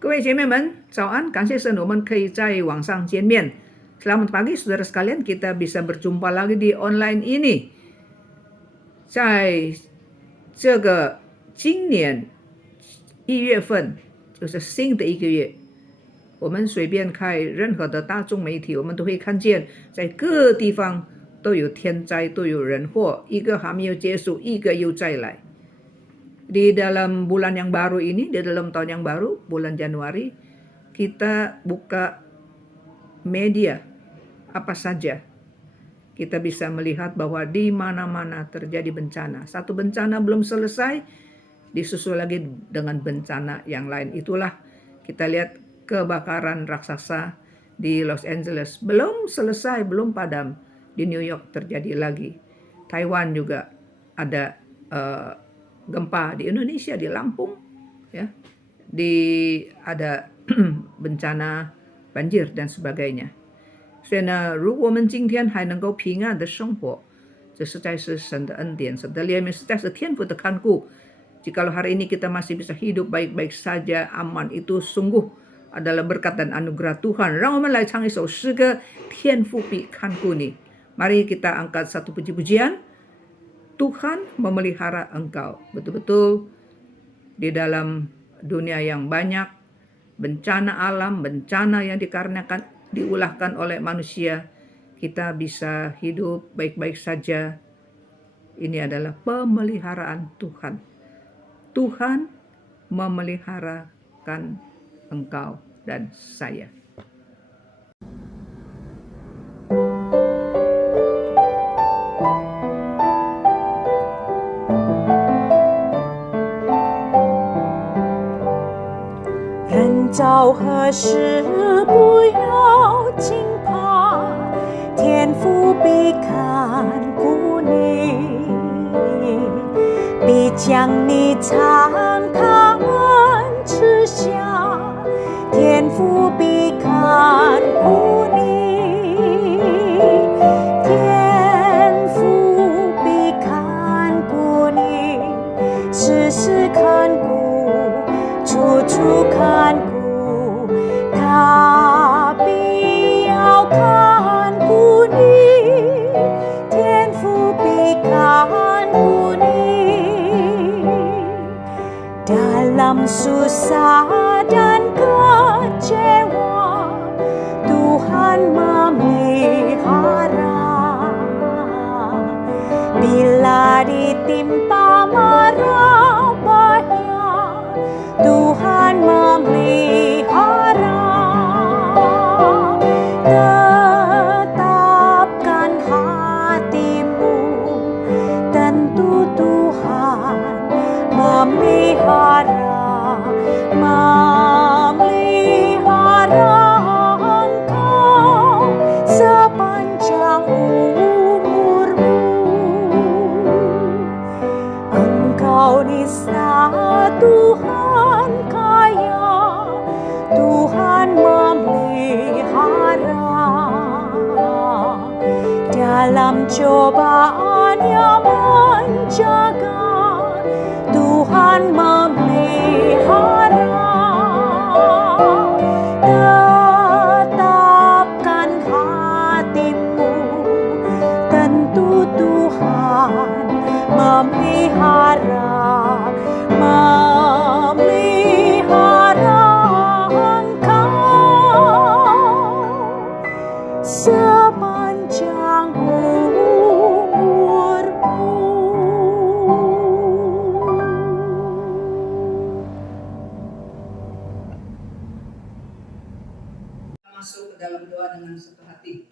各位姐妹们，早安！感谢神，我们可以在网上见面。Selamat pagi, saudara sekalian. Kita bisa berjumpa lagi di online ini. 在这个今年1月份，就是新的一个月，我们随便开任何的大众媒体，我们都会看见，在各地方都有天灾，都有人祸，一个还没有结束，一个又再来。Di dalam bulan yang baru ini, di dalam tahun yang baru, bulan Januari, kita buka media apa saja, kita bisa melihat bahwa di mana-mana terjadi bencana. Satu bencana belum selesai, disusul lagi dengan bencana yang lain. Itulah kita lihat kebakaran raksasa di Los Angeles. Belum selesai, belum padam. Di New York terjadi lagi. Taiwan juga ada gempa. Di Indonesia, di Lampung, ya, ada bencana banjir dan sebagainya. 所以呢，如果我们今天还能够平安的生活，这实在是神的恩典，神的怜悯，实在是天父的看顾。Jikalau hari ini kita masih bisa hidup baik-baik saja, aman, itu sungguh adalah berkat dan anugerah Tuhan. 让我们来唱一首诗歌，天父必看顾你。Mari kita angkat satu puji-pujian. Tuhan memelihara engkau. Betul-betul di dalam dunia yang banyak bencana alam, bencana yang diulahkan oleh manusia, kita bisa hidup baik-baik saja. Ini adalah pemeliharaan Tuhan. Tuhan memeliharakan engkau dan saya.人遭何事不要惊怕，天父必看顾你，必将你藏他恩赐下，天父必看顾你，天父必看顾你，时时看顾，处处看顾，他必要看顾你，天父必看顾你。Dalam susah dan kecewa, Tuhan memelihara. Bila ditimpa mara bahaya, Tuhan memelihara. Tetapkan hatimu, tentu Tuhan memelihara, memelihara engkau sepanjang umurmu. Engkau nista Tuhan kaya, Tuhan memelihara. Dalam cobaannya menjaga, Tuhan memelihara. Tetapkan hatimu, tentu Tuhan memelihara, memelihara engkau sepanjang umurmu. Masuk ke dalam doa dengan satu hati.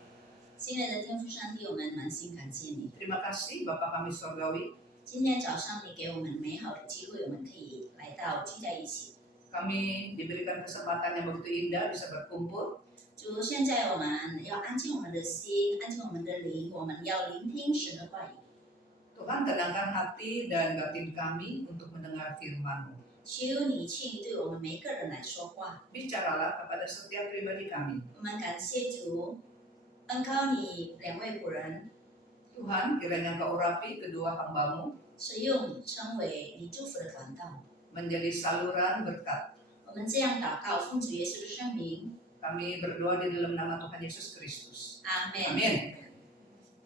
亲爱的天父上帝，我们满心感谢你。 Terima kasih Bapa kami Surgawi. 今天早上你给我们美好的机会，我们可以来到聚在一起。 Kami diberikan kesempatan yang begitu indah bisa berkumpul. 主，现在我们要安静我们的心，安静我们的灵，我们要聆听神的话语。 Tuhan tenangkan hati dan batin kami untuk mendengar firman-Mu. 求你请对我们每个人来说话。 Bicaralah kepada setiap pribadi kami. 我们感谢主，恩靠你两位仆人， Tuhan, kiranya Engkau urapi kedua hamba-Mu 使用你称为你祝福的管道。 menjadi saluran berkat. 我们这样祷告，奉主耶稣的圣名， Kami berdoa di dalam nama Tuhan Yesus Kristus. 阿门。 Amin.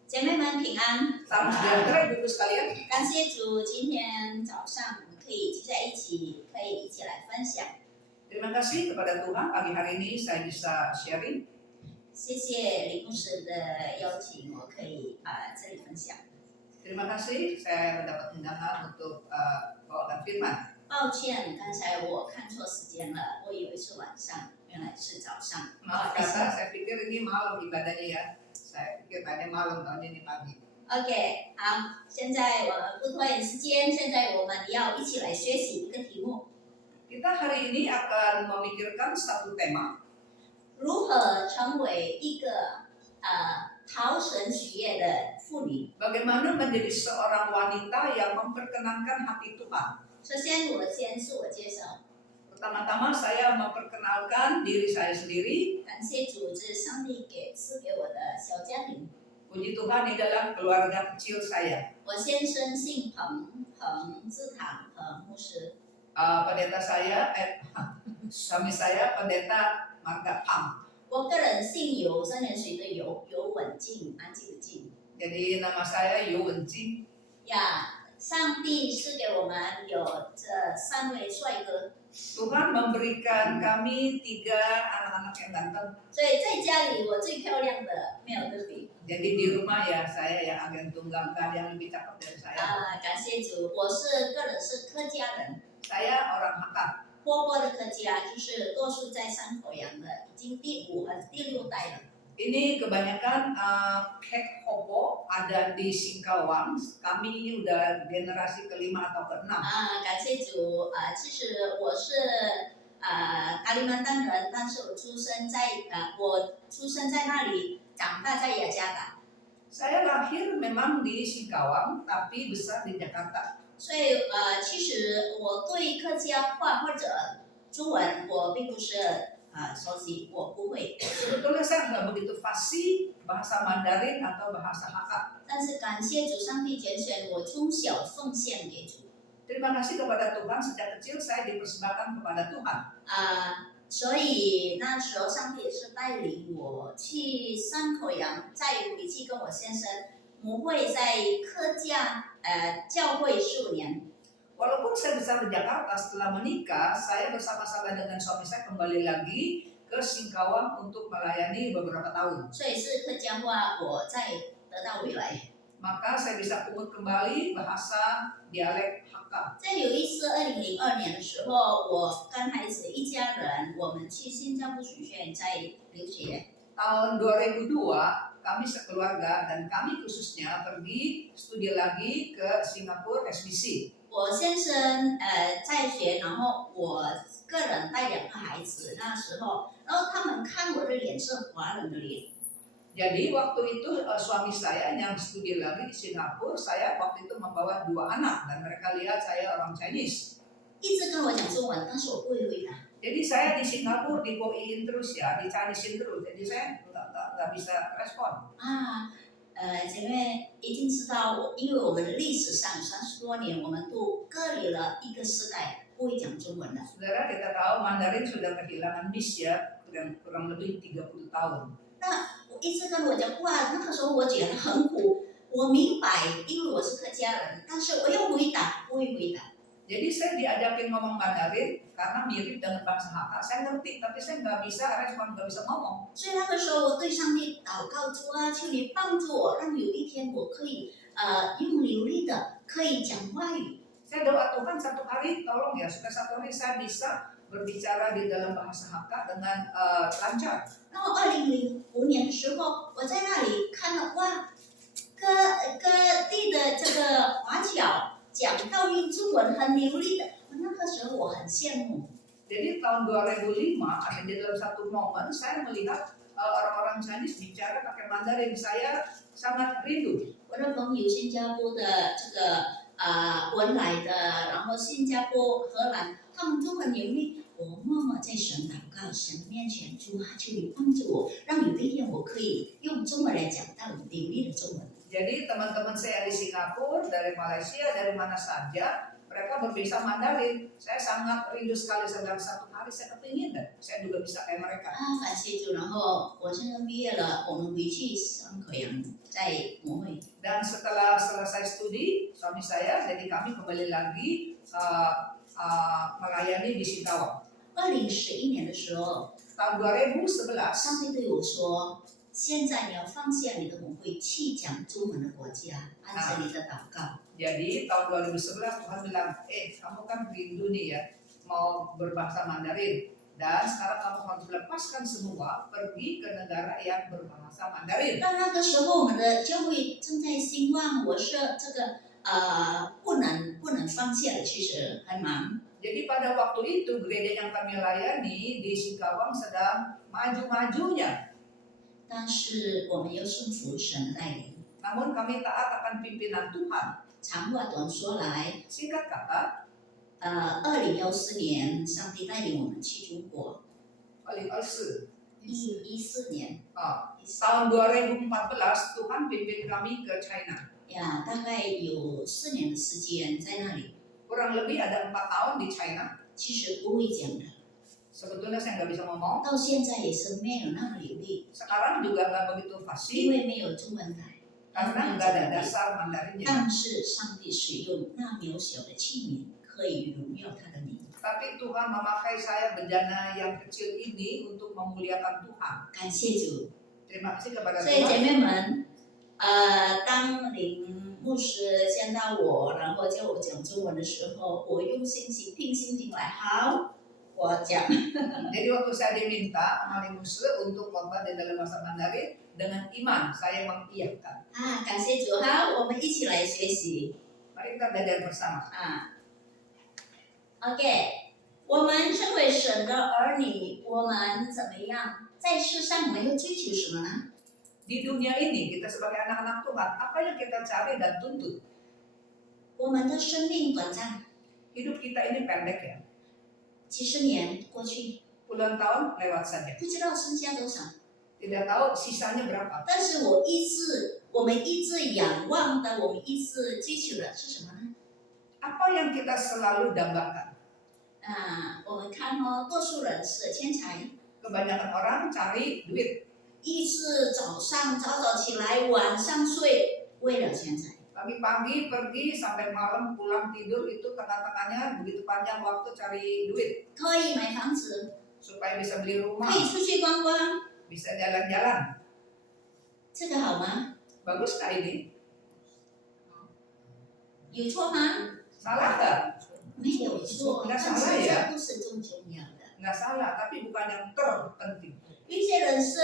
姐妹们平安， Salam sejahtera Ibu-ibu sekalian. 感谢主，今天早上我们可以聚在一起，可以一起来分享。 Terima kasih kepada Tuhan pagi hari ini saya bisa sharing. 谢谢林牧师的邀请，我可以这里分享。 Terima kasih saya mendapat undangan untuk bawakan firman. 抱歉，刚才我看错时间了，我以为是晚上，原来是早上。 Maaf kata, saya pikir ini malam ibadahnya ya. Saya pikir tadi malam, tahunnya ini pagi. OK， 好，现在我们不拖延时间，现在我们要一起来学习一个题目： Kita hari ini akan memikirkan satu tema. 如何成为一个讨神喜悦的妇女。 Bagaimana menjadi seorang wanita yang memperkenankan hati Tuhan. 首先，我先自我介绍， Pertama-tama saya memperkenalkan diri saya sendiri. 感谢主，这是上帝赐给我的小家庭。 Puji Tuhan di dalam keluarga kecil saya. 我先生姓彭，彭字堂，彭牧师。 Pendeta saya, suami saya pendeta Marga Pang. 我个人姓游，三点水的游，游稳静，安静的静。 Jadi nama saya Yu Wenjing. 呀，上帝赐给我们有这3位帅哥， Tuhan memberikan kami 3 anak-anak yang ganteng. 所以在家里我最漂亮的没有对比。 Jadi di rumah ya saya yang agen tunggal, gak ada yang lebih cakep dari saya. 感谢主，我个人是客家人， Saya orang Hakka. 活泼的客家，就是多数在山口养的，已经第5还是第6代了。 Ini kebanyakan Kek Hopo ada di Singkawang. Kami ini udah generasi ke-5 atau ke-6. 感谢主，其实我是加里曼丹人，但是我出生在那里，长大在雅加达。 Saya lahir memang di Singkawang, tapi besar di Jakarta. 所以其实我对客家话或者中文我并不是熟悉，我不会。 Sebetulnya saya nggak begitu fasih bahasa Mandarin atau bahasa Hakka. 但是感谢主，上帝拣选我，从小奉献给主。 Terima kasih kepada Tuhan, sejak kecil saya dipersembahkan kepada Tuhan. 所以那时候上帝也是带领我去山口洋，再回去跟我先生母会在客家教会15年。 Walaupun saya besar di Jakarta, setelah menikah, saya bersama-sama dengan suami saya kembali lagi ke Singkawang untuk melayani beberapa tahun. 所以是客家话，我再得到回来。 Maka saya bisa pungut kembali bahasa dialek Hakka. 在有一次2002年的时候，我跟孩子一家人，我们去新加坡学院在留学。 Tahun 2002, kami sekeluarga dan kami khususnya pergi studi lagi ke Singapura SBC. 我先生在学，然后我个人带2个孩子，那时候，然后他们看我的脸是华人的脸。 Jadi waktu itu suami saya yang studi lagi di Singapura, saya waktu itu membawa 2 anak dan mereka lihat saya orang Chinese. 一直跟我讲中文，但是我不会回答。 Jadi saya di Singapura diboiin terus ya, di Chinesein terus. Jadi saya nggak bisa respon. 姐妹一定知道因为我们的历史上30多年，我们都隔离了一个世代，不会讲中文的。 Saudara, kita tahu Mandarin sudah kehilangan miss ya, kurang lebih 30 tahun. 我一直跟我讲，哇，那个时候我觉得很苦，我明白，因为我是客家人，但是我要回答，不会回答。 Jadi saya diajakin ngomong Mandarin karena mirip dengan bahasa Hakka. Saya ngerti, tapi saya nggak bisa respon, nggak bisa ngomong. 所以那个时候我对上帝祷告主啊，求你帮助我，让有一天我可以用流利的可以讲话语。 Saya doa Tuhan satu hari, tolong ya, supaya satu hari saya bisa berbicara di dalam bahasa Hakka dengan lancar. 然后2005年的时候，我在那里看了哇，各地的这个华侨讲到用中文很流利的，那个时候我很羡慕。 Jadi tahun 2005 ada di dalam satu momen saya melihat orang-orang Chinese bicara pakai Mandarin. Saya sangat rindu. 我的朋友新加坡的这个文莱的，然后新加坡、荷兰，他们都很流利。我默默在神祷告，神面前，主啊，求你帮助我，让有一天我可以用中文来讲到流利的中文。 Jadi teman-teman saya di Singapura, dari Malaysia, dari mana saja, mereka berbisa Mandarin. Saya sangat rindu sekali, sedang satu hari saya kepingin dan saya juga bisa kayak mereka. 感谢主。然后我真的毕业了，我们回去上口阳，在模会。 Dan setelah selesai studi, suami saya, jadi kami kembali lagi melayani di Singkawang. 2011年的时候， Tahun 2011, 上帝对我说：“现在你要放下你的母会，去讲中文的国家，按着你的祷告。” jadi tahun 2011 Tuhan bilang, kamu kan rindu nih ya, mau berbahasa Mandarin. Dan sekarang kamu harus lepaskan semua, pergi ke negara yang berbahasa Mandarin. 但那个时候我们的教会正在兴旺，我是这个不能放下的，其实很忙。 Jadi pada waktu itu gereja yang kami layani di Singkawang sedang maju-majunya. 但是我们又顺服神的带领。 Namun kami taat akan pimpinan Tuhan. 长话短说来， Singkat kata, 2014年上帝带领我们去中国。 2014, 14年， tahun 2014 Tuhan pimpin kami ke China. 呀，大概有4年的时间在那里。 Kurang lebih ada 4 tahun di China. 其实不会讲的， Sebetulnya saya nggak bisa ngomong. 到现在也是没有那么流利， Sekarang juga nggak begitu 因 fasih 为没有中文台。 karena nggak ada dasar Mandarinnya. 但是上帝使用那渺小的器皿，可以荣耀他的名。 Tapi Tuhan memakai saya bejana yang kecil ini untuk memuliakan Tuhan. 感谢主。 Terima kasih kepada 所以姐 Tuhan. 妹们，当林牧师见到我，然后叫我讲中文的时候，我用信心听心进来，好，我讲。 Jadi waktu saya diminta sama Limus untuk khotbah di dalam bahasa Mandarin, dengan iman saya mengiyakan. 感谢主，好，我们一起来学习。 Mari kita belajar bersama. OK，我们身为神的儿女，我们怎么样？在世上我们要追求什么呢？ Di dunia ini kita sebagai anak-anak Tuhan, apa yang kita cari dan tuntut? 我们的生命短暂， Hidup kita ini pendek ya, 几十年过去， puluhan tahun lewat saja. 不知道剩下多少。 Tidak tahu sisanya berapa. 但是我们一直仰望的，我们一直追求的是什么呢？ Apa yang kita selalu dambakan? 我们看哦，多数人是钱财， Kebanyakan orang cari duit. 一是早早起来，晚上睡，为了钱财。 Pagi-pagi pergi sampai malam pulang tidur itu tengah-tengahnya begitu panjang waktu cari duit 可以买房子， supaya bisa beli 可 rumah, 以出去观光， bisa jalan-jalan. 这个好吗？ Bagus nggak ini? 有错吗？ Salah nggak? 没有错，但是这不是最重要的。 Nggak salah, tapi bukan yang terpenting. 有些人是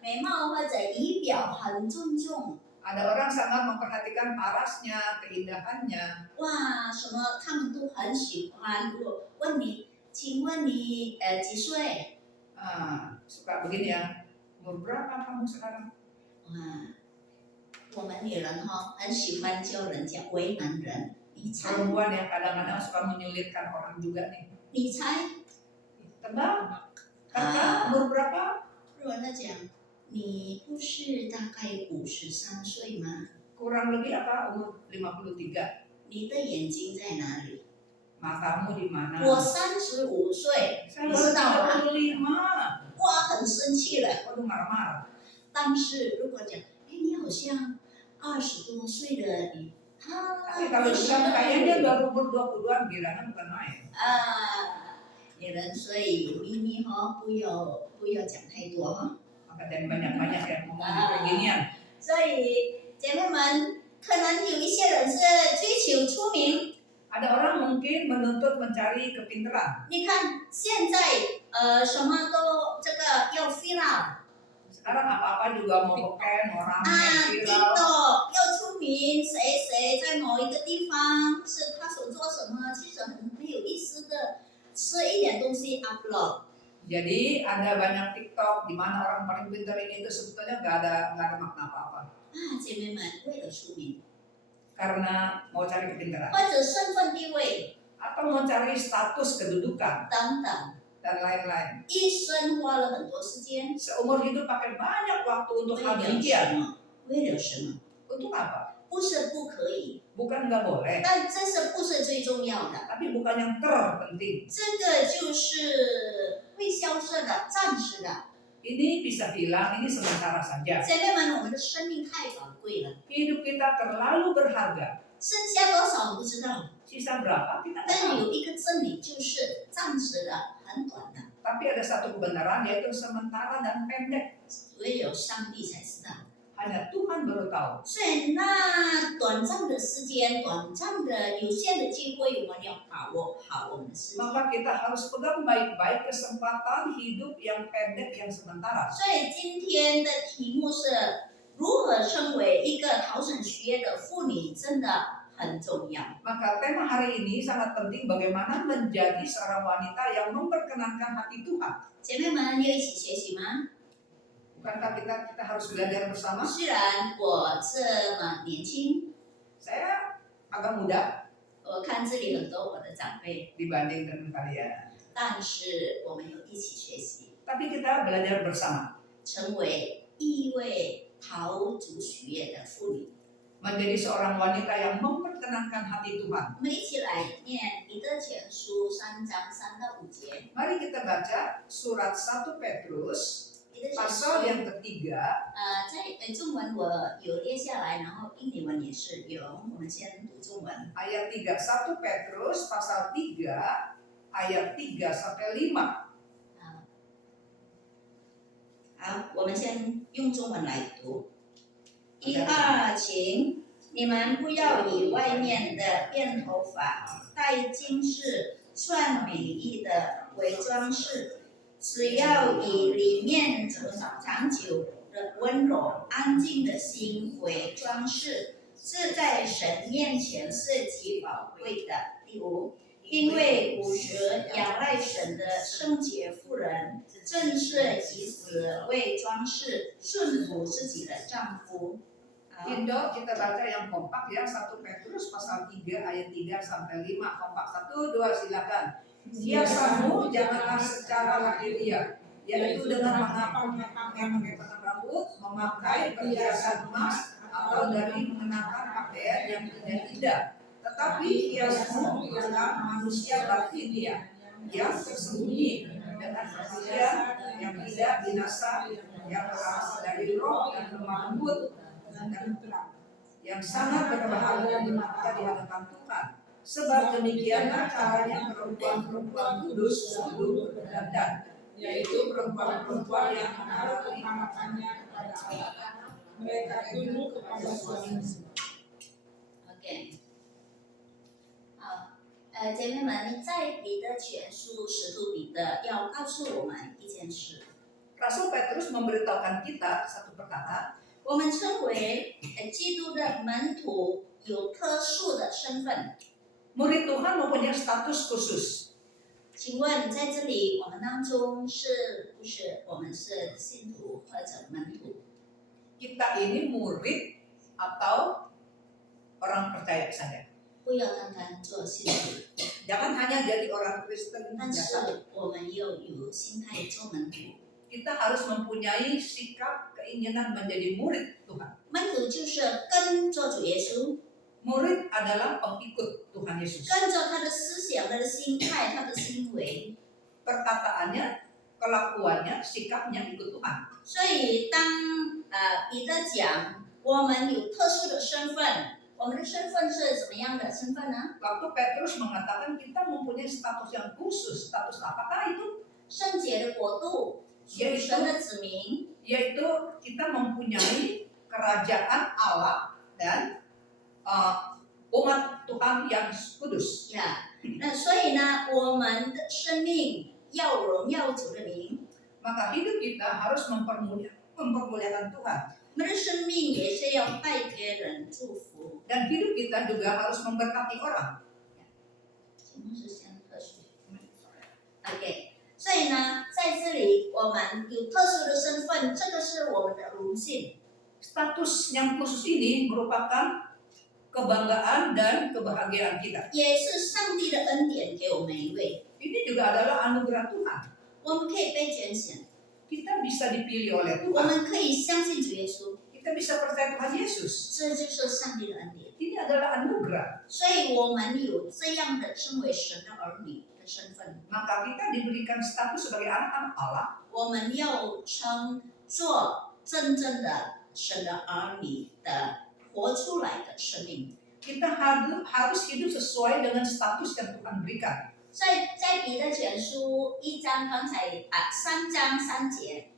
美貌或者仪表很注重， Ada orang sangat memperhatikan parasnya, keindahannya. 哇，什么他们都很喜欢。如果问你，请问你几岁？ Suka begini ya, umur berapa kamu sekarang? 哇，我们女人很喜欢叫人家为难人。你猜？ Perempuan yang kadang-kadang suka menyulitkan orang juga nih. 你猜？ Tebak, kakak umur berapa? 如果他讲，你不是大概53岁吗？ Kurang lebih apa? Umur 53. 你的眼睛在哪里？ Matamu di mana? 我35岁， Saya 你 baru 知道吗？ 35. 哇，很生气了。 Waduh, marah-marah. 但是如果讲，你好像20多岁的你， Tapi kalau bilang kayaknya dia baru umur 20-an, bilangnya bukan main. 女人所以有秘密不要讲太多 Maka dan banyak-banyak yang ngomong beginian. 所以姐妹们，可能有一些人是追求出名。 Ada orang mungkin menuntut mencari kepintaran. 你看现在什么都这个要 viral。 Sekarang apa-apa juga mau beken, orang viral. TikTok 要出名，谁在某一个地方是他所做什么，其实很没有意思的，吃一点东西 upload。 Jadi ada banyak TikTok di mana orang paling pintar ini itu sebetulnya nggak ada makna apa-apa. 姐妹们为了出名， Karena mau cari kepintaran 或者身份地位 atau mau cari status kedudukan 等等， dan lain-lain. 一生花了很多时间， Seumur hidup pakai banyak waktu untuk 为 hal 了什 demikian. 么？为了什么？ Untuk apa? 不是不可以， bukan nggak boleh, 但这是不是最重要的？ tapi bukan yang terpenting. 这个就是会消失的、暂时的。 Ini bisa hilang, ini sementara saja. 姐妹们，我们的生命太宝贵了， Hidup kita terlalu berharga. 剩下多少我不知道， Sisa berapa kita 但 nggak 是 tahu. 有一个真理就是暂时的、很短的， Tapi ada satu kebenaran yaitu sementara dan pendek. 唯有上帝才知道。 Hanya Tuhan baru tahu. 所以那短暂的时间、短暂的有限的机会，我们要把握好我们的时间。 Maka kita harus pegang baik-baik kesempatan hidup yang pendek, yang sementara. 所以今天的题目是如何成为一个讨神喜悦的妇女，真的很重要。 Maka tema hari ini sangat penting, bagaimana menjadi seorang wanita yang memperkenankan hati Tuhan. 姐妹们，要一起学习吗？ Bukankah kita harus belajar bersama? 虽然我这么年轻， Saya agak muda 我看这里很多我的长辈， dibanding dengan kalian. 但是我们有一起学习， Tapi kita belajar bersama. 成为一位讨主喜悦的妇女。 Menjadi seorang wanita yang memperkenankan hati Tuhan. 我们一起来念彼得前书3章3到5节。 Mari kita baca surat 1 Petrus 彼得前 pasal 书， yang ketiga. 在中文我有列下来，然后英文也是有。我们先读中文。 Ayat 3, 1 Petrus pasal 3 ayat 3 sampai 5. 好，我们先用中文来读。1、2，请你们不要以外面的辫头发、戴金饰、算美丽的为装饰，只要以里面长久的温柔、安静的心为装饰，这在神面前是极宝贵的。第5。因为古时仰赖神的圣洁妇人，正是以死为装饰，顺服自己的丈夫。 Indo kita baca yang kompak ya, 1 Petrus pasal 3 ayat 3 sampai 5. Kompak 1, 2 silakan. Hiasanmu janganlah secara lahiriah, yaitu dengan memakai penang rambut, memakai perhiasan emas, atau dari mengenakan pakaian yang indah. Tetapi hiasmu adalah manusia batin dia, yang tersembunyi dengan perhatian yang tidak binasa, yang berasal dari roh dan lemah lembut, dan yang sangat berbahagia di mata di hadapan Tuhan. Sebab demikianlah caranya perempuan-perempuan kudus sebelum berdandan, yaitu perempuan-perempuan yang menaruh pengharapannya kepada Allah. Mereka tunduk kepada suami. OK。好，姐妹们，在彼得前书，使徒彼得要告诉我们一件事： Rasul Petrus memberitahukan kita satu perkataan. 我们称为基督的门徒有特殊的身份。 Murid Tuhan mempunyai status khusus. 请问在这里我们当中是不是我们是信徒或者门徒？ Kita ini murid atau orang percaya saja. 不要单单做信徒， Jangan hanya jadi orang Kristen 但 biasa. 是我们又有心态做门徒。 Kita harus mempunyai sikap keinginan menjadi murid Tuhan. 门徒就是跟着主耶稣， Murid adalah pengikut Tuhan Yesus. 跟着他的思想、他的心态、他的行为。 Perkataannya, kelakuannya, sikapnya ikut Tuhan. 所以当彼得讲我们有特殊的身份，我们的身份是什么样的身份呢？ Waktu Petrus mengatakan kita mempunyai status yang khusus, status apakah itu? 圣洁的国度，属神的子民。 Yaitu kita mempunyai kerajaan Allah dan umat Tuhan yang kudus. 呀，那所以呢，我们的生命要荣耀主的名， Maka hidup kita harus mempermuliakan Tuhan. 我们的生命也是要带给人祝福。 Dan hidup kita juga harus memberkati orang. 题目是相特殊。OK， 所以呢，在这里我们有特殊的身份，这个是我们的荣幸。 Status yang khusus ini merupakan kebanggaan dan kebahagiaan kita. 也是上帝的恩典给我们每一位， Ini juga adalah anugerah Tuhan. 我们可以被拣选， Kita bisa dipilih oleh 我 Tuhan. 们可以相信主耶稣， Kita kita bisa percaya Tuhan Yesus. 这就是上帝的恩典。 Ini adalah anugerah. 所以我们有这样的称为神的儿女的身份， Maka kita diberikan status sebagai anak-anak Allah. 我们要称做真正的神的儿女的活出来的生命。 Kita harus hidup sesuai dengan status yang Tuhan berikan. 在彼得前书1章，刚才3章3节，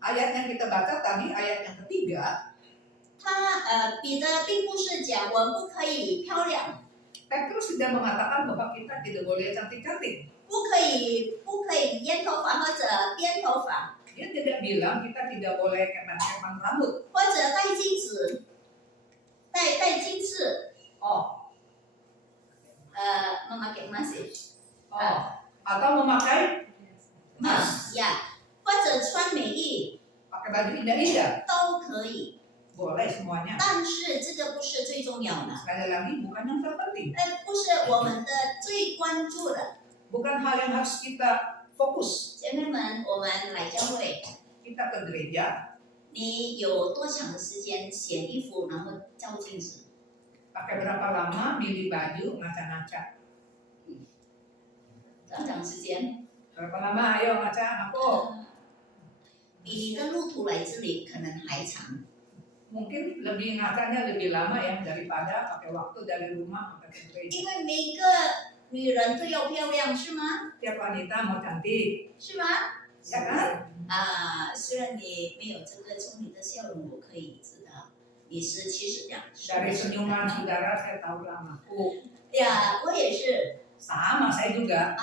Ayat yang kita baca tadi, ayat yang ketiga, 彼得并不是讲我们不可以漂亮， Petrus tidak mengatakan bahwa kita tidak boleh cantik-cantik. 不可以烟头发或者编头发， Dia tidak bilang kita tidak boleh keman-keman rambut. 或者戴金子、戴金饰， Oh, memakai emas atau memakai emas, 呀，或者穿美衣 pakai baju indah-indah, 都可以。 boleh semuanya. 但是这个不是最重要的， Sekali lagi bukan yang terpenting, 不是我们的最关注的。 bukan hal yang harus kita fokus. 姐妹们，我们来教会， Kita ke gereja, 你有多长的时间选衣服，然后照镜子？ pakai berapa lama milih baju, ngaca-ngaca. 多长时间？ Berapa lama? Ayo ngaca, aku. 比你的路途来这里可能还长。 Mungkin lebih ngacanya lebih lama ya daripada pakai waktu dari rumah sampai ke gereja. 因为每个女人都要漂亮，是吗？ Tiap wanita mau cantik, 是吗？ ya kan? 虽然你没有这个聪明的笑容，我可以知道你是70两。 Dari senyuman saudara saya tahu lamaku. 呀，我也是 Sama saya juga.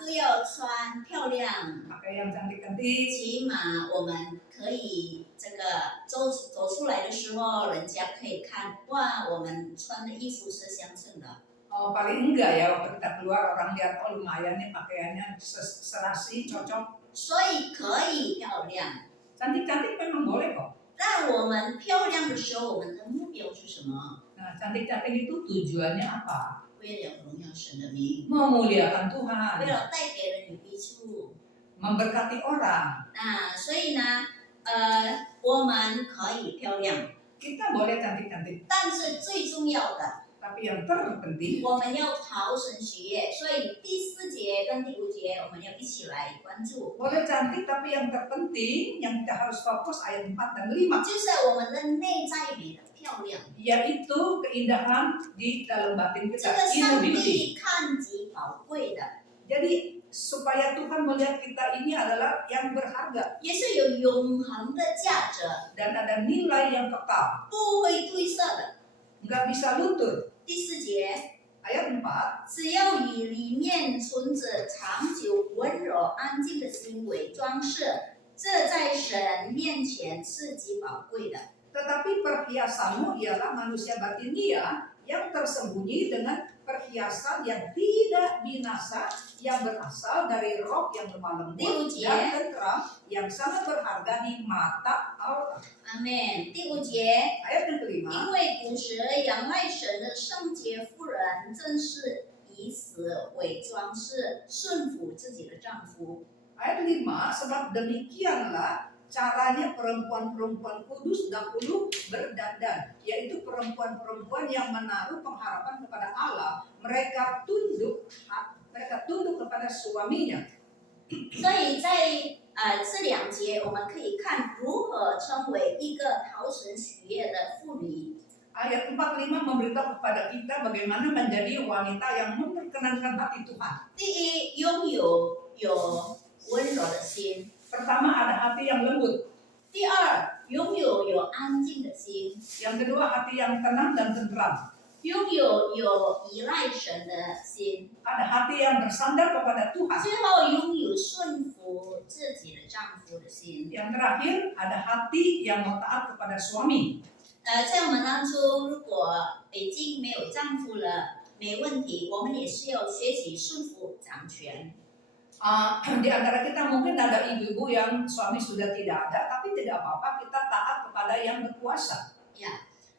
都要穿漂亮。 Pakai yang cantik-cantik. 起码我们可以这个走出来的时候，人家可以看，哇，我们穿的衣服是相称的。 Oh, paling enggak ya waktu kita keluar orang lihat oh lumayan nih pakaiannya serasi cocok. 所以可以漂亮， Cantik-cantik memang boleh kok. 但我们漂亮的时候，我们的目标是什么？ Nah, cantik-cantik itu tujuannya apa? 为了荣耀神的名， Memuliakan 为 Tuhan, 了带给人有益处。 memberkati orang. 所以呢，我们可以漂亮， Kita boleh cantik-cantik, 但是最重要的， tapi yang terpenting 我们要讨神喜悦。所以第4节跟第5节，我们要一起来关注。 boleh cantik tapi yang terpenting yang kita harus fokus ayat 4 dan 5, 就是我们的内在美的漂亮， yaitu keindahan di dalam batin 这 kita, 个上 inner beauty. 帝看极宝贵的， Jadi supaya Tuhan melihat kita ini adalah yang berharga 也是有永恒的价值， dan ada nilai yang kekal, 不会褪色的。 nggak bisa luntur. 第4节， Ayat 4, 只要以里面存着长久、温柔、安静的心为装饰，这在神面前是极宝贵的。 tetapi perhiasanmu ialah manusia batin dia yang tersembunyi dengan perhiasan yang tidak binasa, yang berasal dari roh yang lemah lembut dan tentram, yang sangat berharga di mata Allah. 阿门。第5节， Ayat yang kelima, 因为古时仰赖神的圣洁妇人，正是以死为装饰，顺服自己的丈夫。 ayat 5, sebab demikianlah caranya perempuan-perempuan kudus dahulu berdandan, yaitu perempuan-perempuan yang menaruh pengharapan kepada Allah. Mereka tunduk kepada suaminya. 所以在这2节，我们可以看如何成为一个讨神喜悦的妇女。 Ayat 4-5 memberitahu kepada kita bagaimana menjadi wanita yang memperkenankan hati Tuhan. 第一，拥有温柔的心； Pertama ada hati yang lembut, 第二，拥有安静的心； yang kedua hati yang tenang dan tentram, 拥有依赖神的心； ada hati yang bersandar kepada Tuhan. 最后，拥有顺服自己的丈夫的心。 Yang terakhir ada hati yang mau taat kepada suami. 在我们当中，如果已经没有丈夫了，没问题，我们也是要学习顺服掌权。 Di antara kita mungkin ada ibu-ibu yang suami sudah tidak ada, tapi tidak apa-apa kita taat kepada yang berkuasa.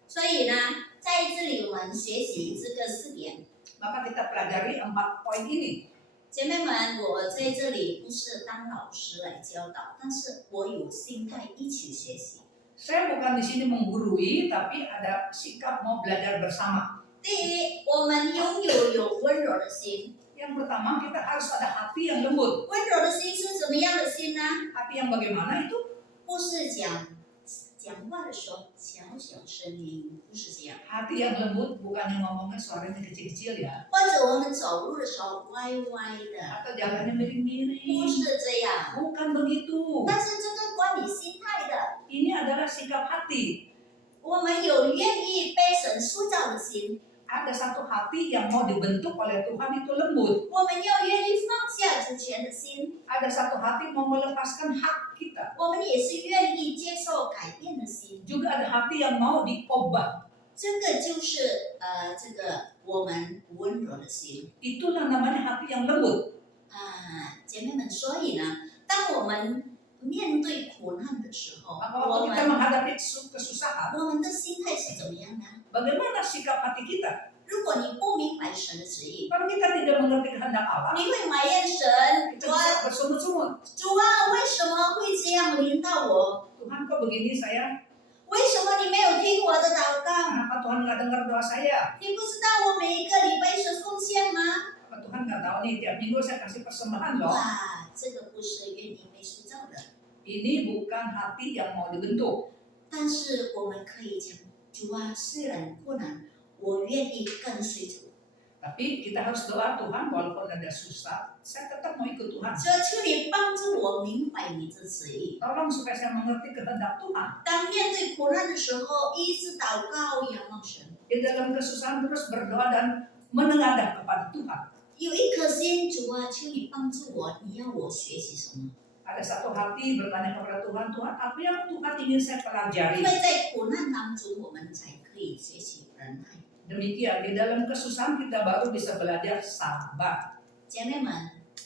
所以呢，在这里我们学习这个4点。 Maka kita pelajari 4 poin ini. 姐妹们，我在这里不是当老师来教导，但是我有心态一起学习。Saya bukan di sini menggurui, tapi ada sikap mau belajar bersama. 第一，我们拥有温柔的心。 Yang pertama kita harus ada hati yang lembut. 温柔的心是怎么样的心呢？ Hati yang bagaimana itu? 不是讲话的时候小小声音，不是这样。 Hati yang lembut bukannya ngomongnya suaranya kecil-kecil ya. 或者我们走路的时候歪歪的， Atau jalannya 不 miring-miring. 是这样。 Bukan begitu. 但是这个关你心态的， Ini adalah sikap hati. 我们有愿意被神塑造的心， Ada satu hati yang mau dibentuk oleh Tuhan itu lembut. 我们要愿意放下主权的心， Ada satu hati mau melepaskan hak kita. 我们也是愿意接受改变的心。 Juga ada hati yang mau diubah. 这个就是这个我们温柔的心 Itulah namanya hati yang lembut. 啊，姐妹们。所以呢，当我们面对苦难的时候， Maka 我 waktu kita 们 menghadapi kesusahan, 我们的心态是怎么样呢？ bagaimana sikap hati kita? 如果你不明白神的旨意， Kalau kita tidak mengerti kehendak Allah, 你会埋怨神， kita 主啊， bisa bersungut-sungut. 主啊，为什么会这样临到我？ Tuhan kok begini saya? 为什么你没有听我的祷告？ Kenapa Tuhan nggak dengar doa saya? 你不知道我每一个礼拜是奉献吗？ Apa Tuhan nggak tahu nih tiap minggu saya kasih persembahan loh. 哇，这个不是愿意被塑造的。 Ini bukan hati yang mau dibentuk. 但是我们可以讲，主啊，虽然困难，我愿意跟随主。 Tapi kita harus doa Tuhan walaupun ada susah, saya tetap mau ikut Tuhan. 主啊，求你帮助我明白你的旨意。 Tolong supaya saya mengerti kehendak Tuhan. 当面对苦难的时候，一直祷告仰望神， Di dalam kesusahan terus berdoa dan menengadah kepada Tuhan. 有一颗心，主啊，求你帮助我，你要我学习什么？ Ada satu hati bertanya kepada Tuhan, Tuhan apa yang Tuhan ingin saya 因 pelajari? 为在苦难当中，我们才可以学习忍耐。 Demikian, di dalam kesusahan kita baru bisa belajar sabar. 姐妹们，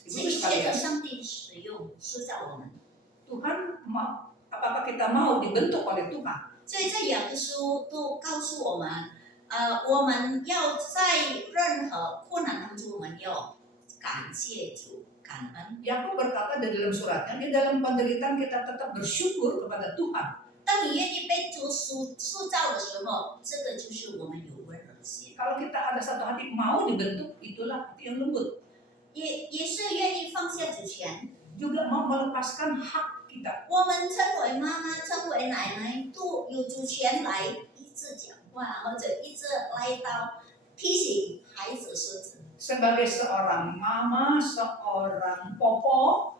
这一切的上帝使用塑造我们。 Tuhan mau, apakah kita mau dibentuk oleh Tuhan? 所以这两个书都告诉我们，我们要在任何困难当中，我们要感谢主，感恩。 Yakub berkata di dalam suratnya, di dalam penderitaan kita tetap bersyukur kepada Tuhan. 当你愿意被主塑造的时候，这个就是我们有温柔的心， Kalau kita ada satu hati mau dibentuk, itulah hati yang lembut. 也是愿意放下主权。 Juga mau melepaskan hak kita. 我们称为妈妈，称为奶奶，都有主权来一直讲话，或者一直来到提醒孩子、孙子。 Sebagai seorang mama, seorang popo,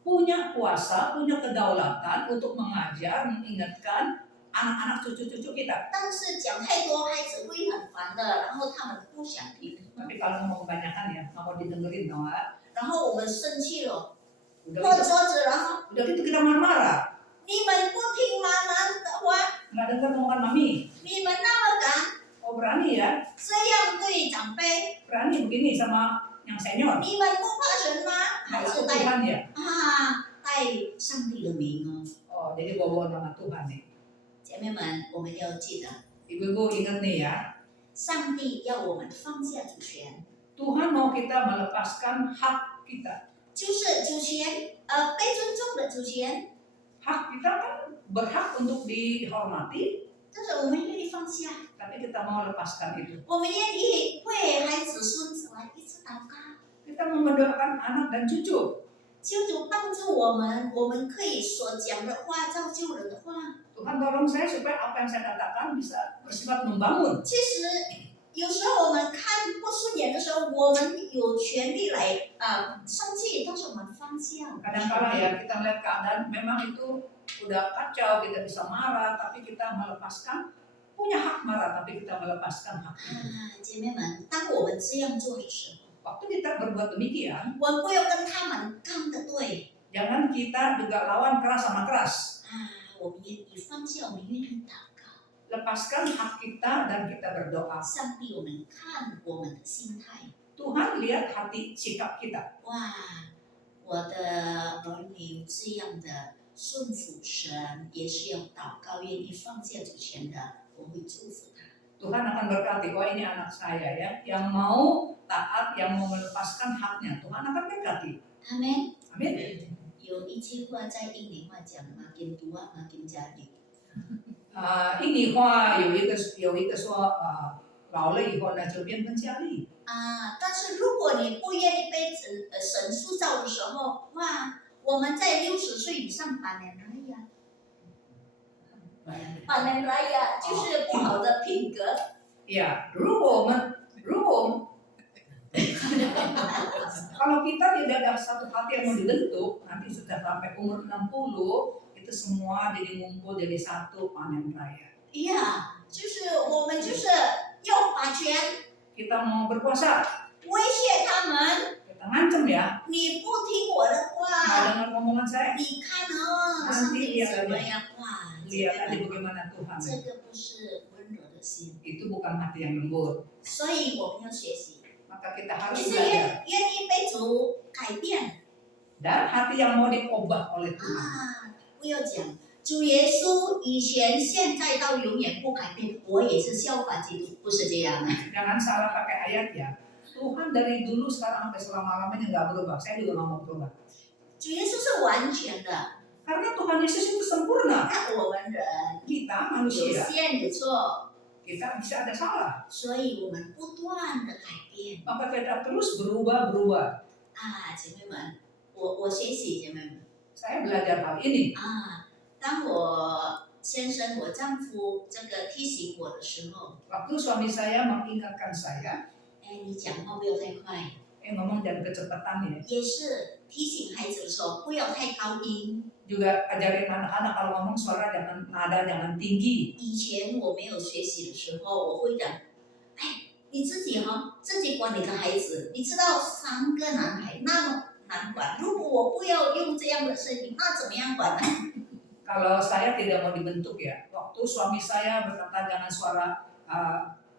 punya kuasa, punya kedaulatan untuk mengajar, mengingatkan anak-anak cucu-cucu kita. 但是讲太多，孩子会很烦的，然后他们不想听， Tapi kalau mau kebanyakan ya, mau didengerin dong. 然后我们生气了， Udah 破 gitu, 桌子，然后 udah gitu kita marah-marah. 你们不听妈妈的话， Nggak dengar omongan mami. 你们那么敢 Oh berani ya, 这样对长辈， berani begini sama yang senior. 你们不怕神吗？还 Aku 是带 Tuhan ya. 带上帝的名哦？ Oh jadi bawa nama Tuhan nih. 姐妹们，我们要记得， Ibu-ibu ingat nih ya, 上帝要我们放下主权， Tuhan mau kita melepaskan hak kita. 就是主权，被尊重的主权， Hak kita kan berhak untuk dihormati, 但是我们愿意放下， tapi kita mau lepaskan itu. 我们愿意为孩子、孙子来一直祷告。 Kita mau mendoakan anak dan cucu. 求主帮助我们，我们可以所讲的话造就人的话。 Tuhan tolong saya supaya apa yang saya katakan bisa bersifat membangun. 其实有时候我们看不顺眼的时候，我们有权利来生气，但是我们放下。 Kadang-kadang ya kita melihat keadaan memang itu udah kacau, kita bisa marah, tapi kita melepaskan, punya hak marah, tapi kita melepaskan hak itu. 姐妹们，当我们这样做的时候， Waktu kita berbuat demikian, 我们不要跟他们杠的对 jangan kita juga lawan keras sama keras. 我们愿意放下，我们愿意祷告。 Lepaskan hak kita dan kita berdoa. 上帝，我们看我们的心态。 Tuhan lihat hati sikap kita. 哇，我的儿女这样的顺服神，也是要祷告，愿意放下主权的，我会祝福他。 Tuhan akan berkati, wah ini anak saya ya, yang mau taat, yang mau melepaskan haknya, Tuhan akan berkati. 阿门。 Amin. 有一句话在印尼话讲嘛，跟读啊嘛，跟家里，印尼话有一个说老了以后呢就变成家里。但是如果你不愿意被神塑造的时候，哇，我们在60岁以上panen raya，panen raya 就是不好的品格。Ya, kalau kita tidak ada satu hati yang mau dibentuk, nanti sudah sampai umur 60, itu semua jadi ngumpul jadi satu panen raya. 就是我们就是要把权 Kita mau berkuasa, 威胁他们， kita ngancem ya, 你不听我的 nggak 话， dengar omongan saya. 你看哦，上帝怎么样？哇，这 Lihat aja 个 bagaimana Tuhan. 这个不是温柔的心， Itu bukan hati yang lembut. 所以我们要学习， Maka kita harus 你是 belajar. 愿意被主改变 Dan hati yang mau diubah oleh Tuhan. 不要讲主耶稣以前、现在到永远不改变，我也是效法基督，不是这样的。 Jangan salah pakai ayat ya. Tuhan dari dulu sekarang sampai selama-lamanya nggak berubah. Saya juga nggak mau berubah. 主耶稣是完全的， Karena Tuhan Yesus itu sempurna. 那我们人 Kita 有 manusia, 限有错， kita bisa ada salah. 所以我们不断的改变 Maka kita terus berubah. 姐妹们，我学习姐妹们。 Saya belajar hal ini. 当我先生、我丈夫这个提醒我的时候， Waktu suami saya mengingatkan saya, 你讲话不要太快， ngomong jangan kecepatan ya. 也是提醒孩子的时候不要太高音。 Juga ajarin anak-anak kalau ngomong suara nada jangan tinggi. 以前我没有学习的时候，我会讲，你自己自己管你的孩子，你知道3个男孩那么难管，如果我不要用这样的声音，那怎么样管呢？ Kalau saya tidak mau dibentuk ya, waktu suami saya berkata jangan suara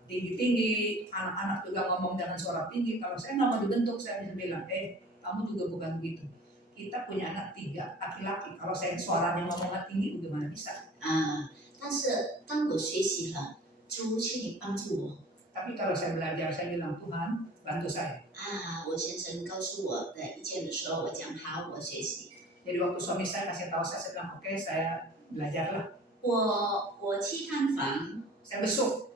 tinggi-tinggi, anak-anak juga ngomong jangan suara tinggi. Kalau saya nggak mau dibentuk, saya bisa bilang, kamu juga bukan begitu. Kita punya anak 3 laki-laki. Kalau saya suaranya ngomongnya tinggi, bagaimana bisa? 但是当我学习了，主求你帮助我。 Tapi kalau saya belajar, saya bilang Tuhan bantu saya. 我先生告诉我的意见的时候，我讲好，我学习。 Jadi waktu suami saya kasih tahu saya bilang oke, saya belajarlah. 我去探访， Saya besuk.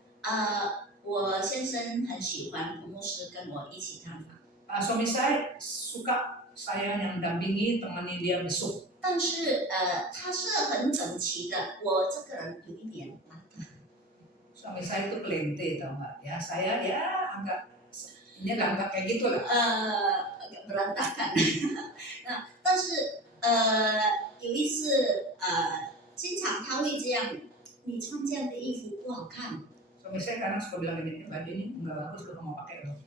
我先生很喜欢彭牧师跟我一起探访， Suami saya suka saya yang dampingi, temani dia besuk. 但是他是很整齐的，我这个人有一点懒惰。 Suami saya itu pelente, tau nggak? Ya saya ya agak kayak gitu lah. agak berantakan。但是有一次经常他会这样，你穿这样的衣服不好看。 Suami saya kadang suka bilang gini, baju ini nggak bagus kalau mau pakai loh.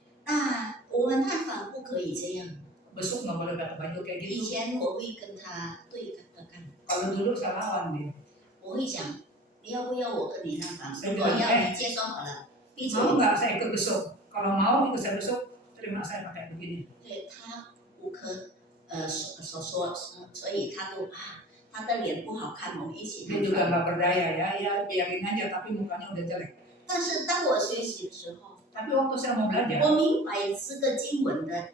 我们探访不可以这样。 Besuk nggak boleh pakai baju kayak 以 gitu. 前我会跟他对看， Kalau dulu saya lawan dia. 我会讲，你要不要我跟你探访？谁如果跟你要你接受好了，闭嘴。 Mau nggak saya ikut besuk? Kalau mau ikut saya besuk, terima saya pakai begini. 对他无可所说，所以他的脸不好看，我们一起 Dia 探 juga 访。 nggak berdaya ya biarin aja tapi mukanya udah jelek. 但是当我学习的时候， Tapi waktu saya mau belajar, 我明白这个经文的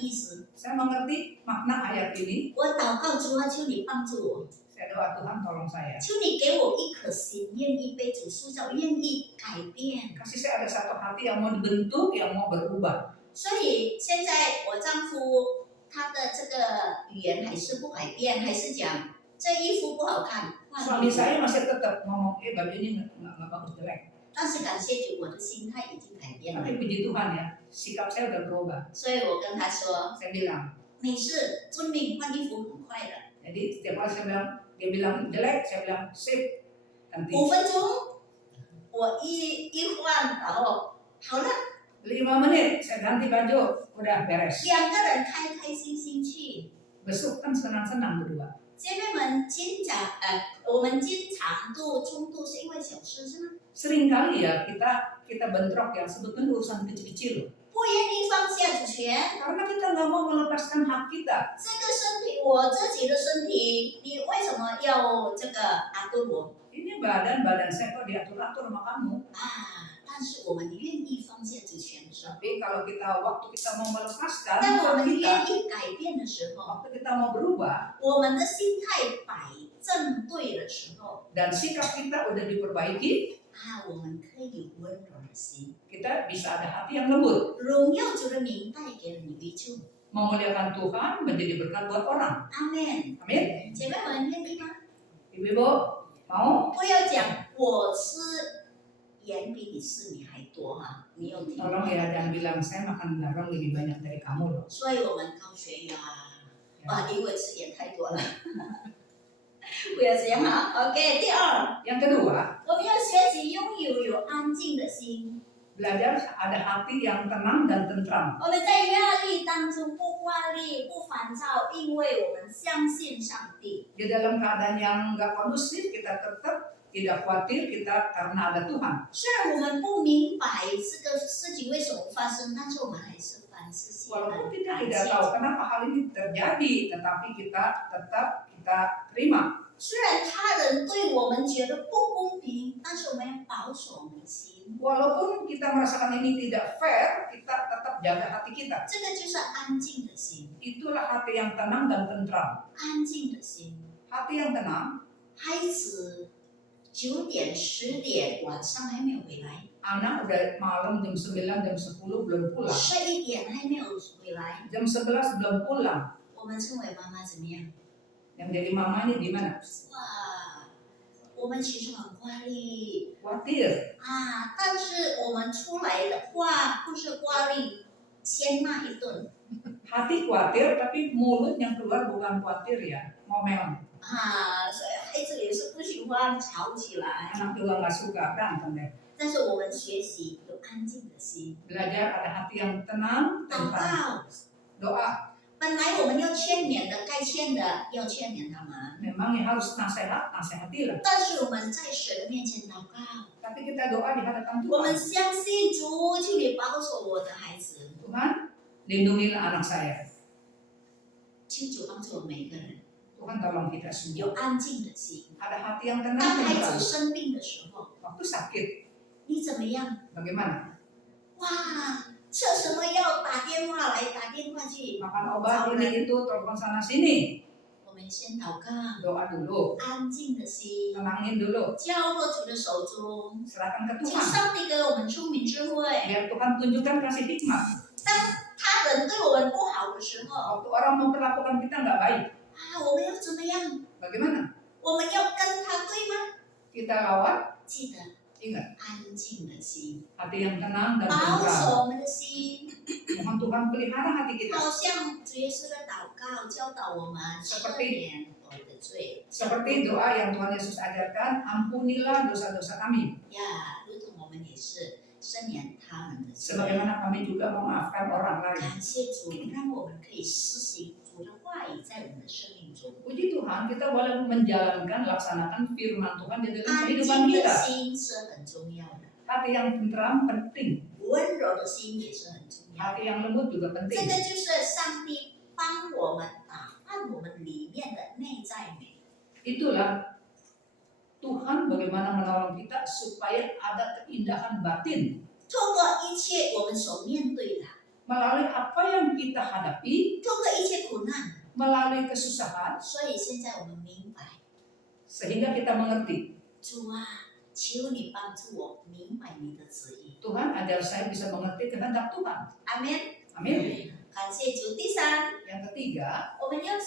意思。 saya mengerti makna ayat ini. 我祷告主啊，求你帮助我， Saya doa Tuhan tolong saya. 求你给我一颗心，愿意被主塑造，愿意改变。 Kasih saya ada satu hati yang mau dibentuk, yang mau berubah. 所以现在我丈夫他的这个语言还是不改变，还是讲这衣服不好看，换 Suami 衣服。 saya masih tetap ngomong, baju ini nggak bagus jelek. 但是感谢主，我的心态已经改变了。 Tapi puji Tuhan ya, sikap saya udah berubah. 所以我跟他说， Saya bilang, 没事，遵命换衣服很快的， jadi setiap kali saya bilang, dia bilang jelek, saya bilang sip. Ganti. 5分钟，我一换，然后好了， 5 menit, saya ganti baju, udah beres. 2个人开开心心去。 Besok kan senang-senang berdua. 姐妹们，我们经常冲突是因为小事是吗？ Sering kali ya kita bentrok ya, sebetulnya urusan kecil-kecil. 不愿意放下主权， Karena kita nggak mau melepaskan hak kita. 这个身体，我自己的身体，你为什么要这个atur我？ Ini badan saya kok diatur-atur sama kamu. 但是我们愿意放下主权的时候， Tapi kalau waktu kita mau melepaskan 当我 hak 们愿 kita, 意改变的时候， waktu kita mau berubah, 我们的心态摆正对的时候， dan sikap kita udah diperbaiki, 我们可以有温柔的心。 kita bisa ada hati yang lembut, 荣耀主的名带给了你为主， memuliakan Tuhan, menjadi berkat buat orang. 阿门。 Amin. 姐妹们愿意吗？ Ibu-ibu mau? 不要讲我吃盐比你吃米还多哈，你有听 Tolong 吗？ ya jangan bilang saya makan garam lebih banyak dari kamu loh. 所以我们高血压因为吃盐太多了，不要这样哈。OK， 第二， Yang kedua, 我们要学习拥有安静的心。 belajar ada hati yang tenang dan tentram. 我们在压力当中不挂力、不烦躁，因为我们相信上帝。 Di dalam keadaan yang nggak kondusif, kita tetap tidak khawatir kita karena ada Tuhan. 虽然我们不明白这个事情为什么发生，但是我们还是凡事谢 Walaupun 恩。 kita tidak tahu kenapa hal ini terjadi, tetapi kita tetap terima. 虽然他人对我们觉得不公平，但是我们要保守我们的心。 Walaupun kita merasakan ini tidak fair, kita tetap jaga hati kita. 这个就是安静的心， Itulah hati yang tenang dan tentram. 安静的心。 Hati yang tenang, 孩子9点、10点晚上还没有回来， anak udah malam jam 9, jam 10 belum pulang. 11点还没有回来， Jam 11 belum pulang. 我们称为妈妈怎么样？ Yang jadi mamanya gimana? 哇，我们其实很挂力 Khawatir. 但是我们出来的话不是挂力，先骂一顿 Hati khawatir, tapi mulut yang keluar bukan khawatir ya, ngomel. 所以孩子也是不喜欢吵起来。 Anak juga nggak suka berantem deh. 但是我们学习有安静的心， Belajar ada hati yang tenang, 祷 tentram. 告。 Doa. 本来我们要劝勉的，该劝的要劝勉他们， Memang yang harus nasihat, nasihatilah. 但是我们在神的面前祷告， Tapi kita doa di hadapan 我们 Tuhan. 相信主，求你保守我的孩子， Tuhan, lindungilah anak saya. 求主帮助我们每个人 Tuhan tolong kita semua. 有安静的心。 Ada hati yang tenang, 当孩 tentram. 子生病的时候， Waktu sakit, 你怎么样？ bagaimana? 哇，吃什么药打电话来，打电话去。 Makan obat ini itu, telepon sana sini. 我们先祷告， Doa dulu, 安静的心， tenangin dulu, 交到主的手中， serahkan ke 请 Tuhan. 上帝给我们聪明智慧。 Biar Tuhan tunjukkan kasih hikmat. 他人对我们不好的时候， Waktu orang memperlakukan kita nggak baik, 我们要怎么样？ bagaimana? 我们要跟他对吗？ Kita lawan, 记得 ingat, 安静的心， hati yang tenang dan 保 tentram. 守我们的心， Mohon Tuhan pelihara hati kita. 好像主耶稣的祷告教导我们赦免我们的罪 Seperti doa yang Tuhan Yesus ajarkan, ampunilah dosa-dosa kami. 呀，如同我们也是赦免他们的罪。 Sebagaimana kami juga memaafkan orang lain. 感谢主，让我们可以施行主的话语在我们的生命中。 Puji Tuhan, kita boleh menjalankan, laksanakan firman Tuhan di dalam 安 kehidupan 静的 kita. 心是很重要的， Hati yang tentram penting. 温柔的心也是很重要的。 Hati yang lembut juga 这 penting. 个就是上帝帮我们打扮我们里面的内在美。 Itulah Tuhan bagaimana menolong kita supaya ada keindahan batin. 透过一切我们所面对的， Melalui apa yang kita hadapi, 透过一切苦难， melalui kesusahan, 所以现在我们明白， sehingga kita mengerti. 主啊，求你帮助我明白你的旨意。 Tuhan ajar saya bisa mengerti kehendak Tuhan. 阿门。 Amin. 感谢主。第三， Yang ketiga, 我们要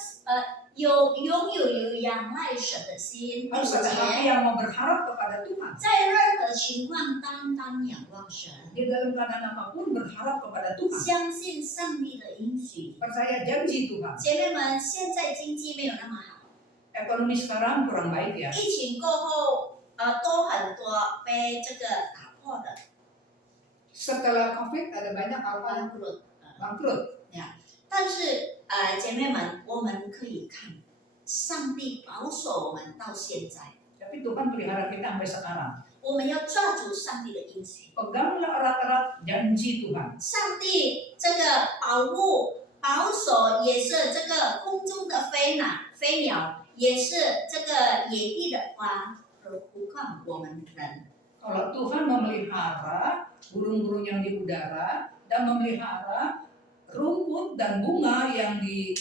拥有仰赖神的心。第 harus 五 ada hati 节， yang mau berharap kepada Tuhan. 在任何情况当仰望神， Di dalam keadaan apapun berharap kepada Tuhan. 相信上帝的应许。 Percaya janji Tuhan. 姐妹们，现在经济没有那么好， Ekonomi sekarang kurang baik ya. 疫情过后，都很多被这个打破的 Setelah COVID ada banyak hal bangkrut。 bangkrut. 但是姐妹们，我们可以看，上帝保守我们到现在， Tapi Tuhan pelihara kita sampai sekarang. 我们要抓住上帝的应许。 Peganglah erat-erat janji Tuhan. 上帝这个保护、保守也是这个空中的飞鸟，也是这个野地的花，何况我们人。 Kalau Tuhan memelihara burung-burung yang di udara dan memelihara rumput dan bunga yang di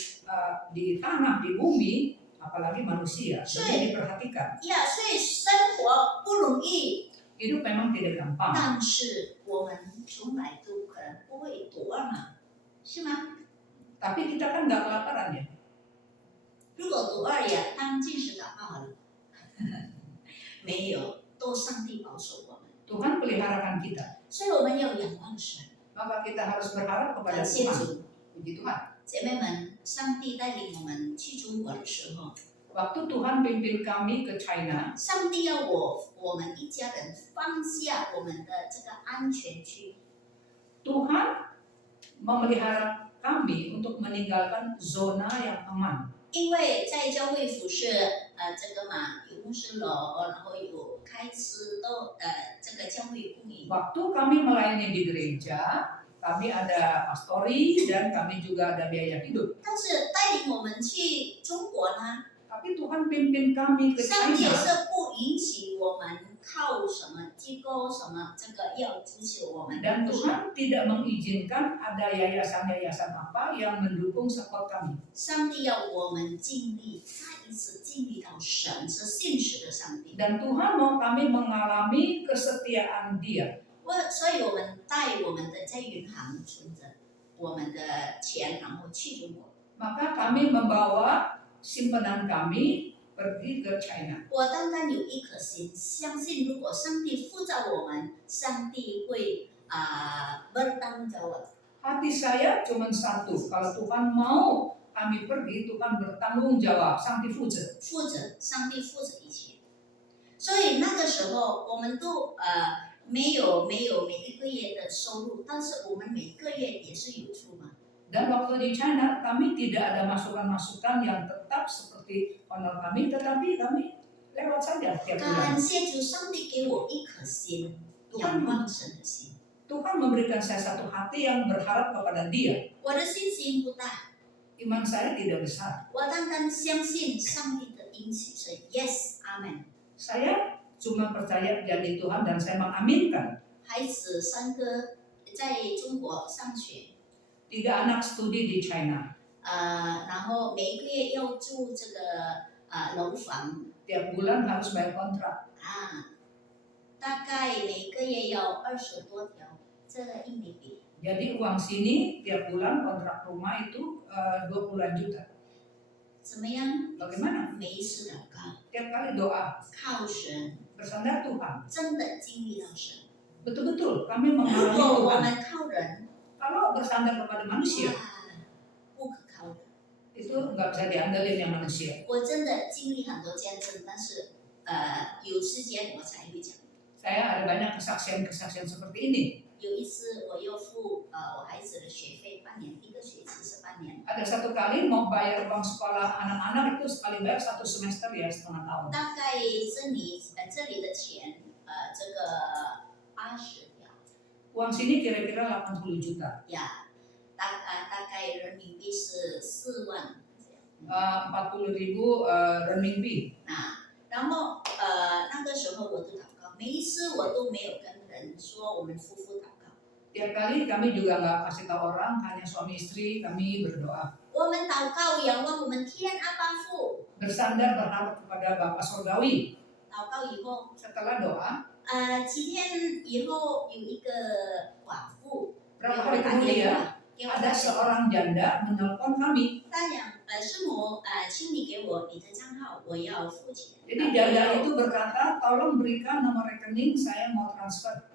tanah, di bumi, apalagi manusia, Sure. jadi diperhatikan. 呀，所以生活不容易， Hidup memang tidak gampang, 但是我们从来都可能不会躲嘛，是吗？ tapi kita kan nggak kelaparan ya. 如果赌二呀，当进食祷告好了，没有，都上帝保守我们， Tuhan peliharakan kita, 所以我们要仰望神， maka kita harus berharap kepada 感谢 Tuhan. 主。 Puji Tuhan. 姐妹们，上帝带领我们去中国的时候， Waktu Tuhan pimpin kami ke China, 上帝要我们一家人放下我们的这个安全区， Tuhan memelihara kami untuk meninggalkan zona yang aman. 因为在教会服侍，这个嘛有牧师楼，然后有开支都这个教会供应。 Waktu kami melayani di gereja, kami ada pastori dan kami juga ada biaya hidup. 但是带领我们去中国呢， Tapi Tuhan pimpin kami ke 上帝也 China, 是不允许我们靠什么机构什么这个要阻止我们 dan 的。 Tuhan tidak mengizinkan ada yayasan-yayasan apa yang mendukung support kami. 上帝要我们尽力，再一次尽力到神是信实的上帝。 Dan Tuhan mau kami mengalami kesetiaan Dia. 所以我们带我们的在银行存着我们的钱，然后去中国。 Maka kami membawa simpanan kami pergi ke China. 我单单有一颗心，相信如果上帝呼召我们，上帝会bertanggung jawab。 Hati saya cuma satu, kalau Tuhan mau kami pergi, Tuhan bertanggung jawab, Sang 负责。上帝负责一切。所以那个时候，我们都没有每一个月的收入，但是我们每个月也是有出嘛。 Dan waktu di China, kami tidak ada masukan-masukan yang tetap seperti honor kami, tetapi kami lewat saja tiap 感 bulan. 谢主，上帝给我一颗心，仰望神的心。 Tuhan memberikan saya satu hati yang berharap kepada Dia. 我的信心不大， Iman saya tidak besar. 我单单相信上帝的应许是 yes，阿门。 Saya cuma percaya janji Tuhan dan saya mengaminkan. 孩子三个在中国上学， 3 anak studi di China. 然后每一个月要住这个楼房 Tiap bulan harus bayar kontrak. 大概每个月要20多条这个印尼币。 Jadi uang sini tiap bulan kontrak rumah itu 20-an juta. 怎么样？ Bagaimana? 每一次祷告， Tiap kali doa 靠神， bersandar Tuhan. 真的经历到神。 Betul-betul kami 如 mengalami 果我 Tuhan. 们靠人， Kalau bersandar kepada manusia 不可靠的。 itu nggak bisa diandalin yang manusia. 我真的经历很多见证，但是有时间我才会讲。 Saya ada banyak kesaksian-kesaksian seperti ini. 有一次我又付我孩子的学费半年，一个学期是半年， Ada satu kali mau bayar uang sekolah anak-anak itu sekali bayar 1 semester ya setengah tahun. 大概这里的钱这个80条 Uang sini kira-kira 80 juta. 呀，大概人民币是4万这样。 40.000 renminbi. 然后那个时候我都祷告，每一次我都没有跟人说我们夫妇祷告， Tiap kali kami juga nggak kasih tahu orang, hanya suami istri kami berdoa. 我们祷告仰望我们天阿爸父， Bersandar berharap kepada Bapa Surgawi. 祷告以后， Setelah doa, 几天以后有一个寡妇给 berapa 我 hari 打电 kemudian 话，给我 ada 打电话， seorang janda menelpon kami. 他讲师母请你给我你的账号，我要付钱。 Jadi janda itu berkata, tolong berikan nomor rekening, saya mau transfer.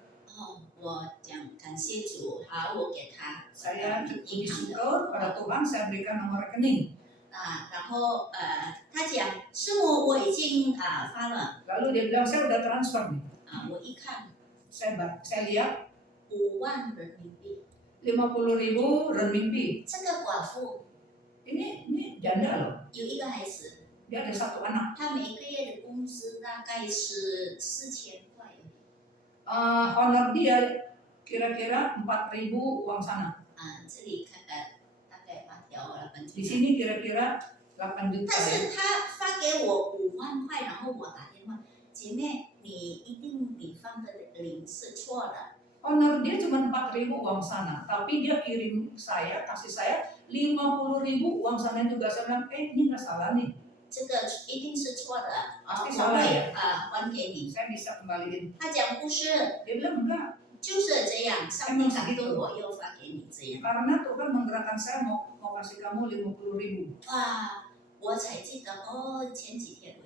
我讲感谢主，好，我给他 Saya 银行的。 bersyukur pada Tuhan, saya berikan nomor rekening. 然后他讲师母我已经发了 Lalu dia bilang, saya udah transfer nih. 我一看 Saya lihat 5万人民币， 50.000 renminbi. 这个寡妇 Ini janda loh. 有一个孩子， Dia ada 1 anak. 他每个月的工资大概是4000块而已。 Honor dia kira-kira 4.000 uang sana. 这里看大概8条8 Di juta。 sini kira-kira 8 juta 但 ya. 是他发给我5万块，然后我打电话，姐妹，你一定你放的零是错的。 Honor dia cuma 4.000 uang sana, tapi dia kasih saya 50.000 uang sana juga. Saya bilang, ini nggak salah nih. 这个一定是错的啊， Pasti 我 salah 会 ya. 还给你。 Saya bisa kembaliin. 他讲不是， Dia bilang enggak. 就是这样，上帝感动我又发给你这样。 Karena Tuhan menggerakkan saya mau kasih kamu 50.000. 哇，我才记得哦，前几天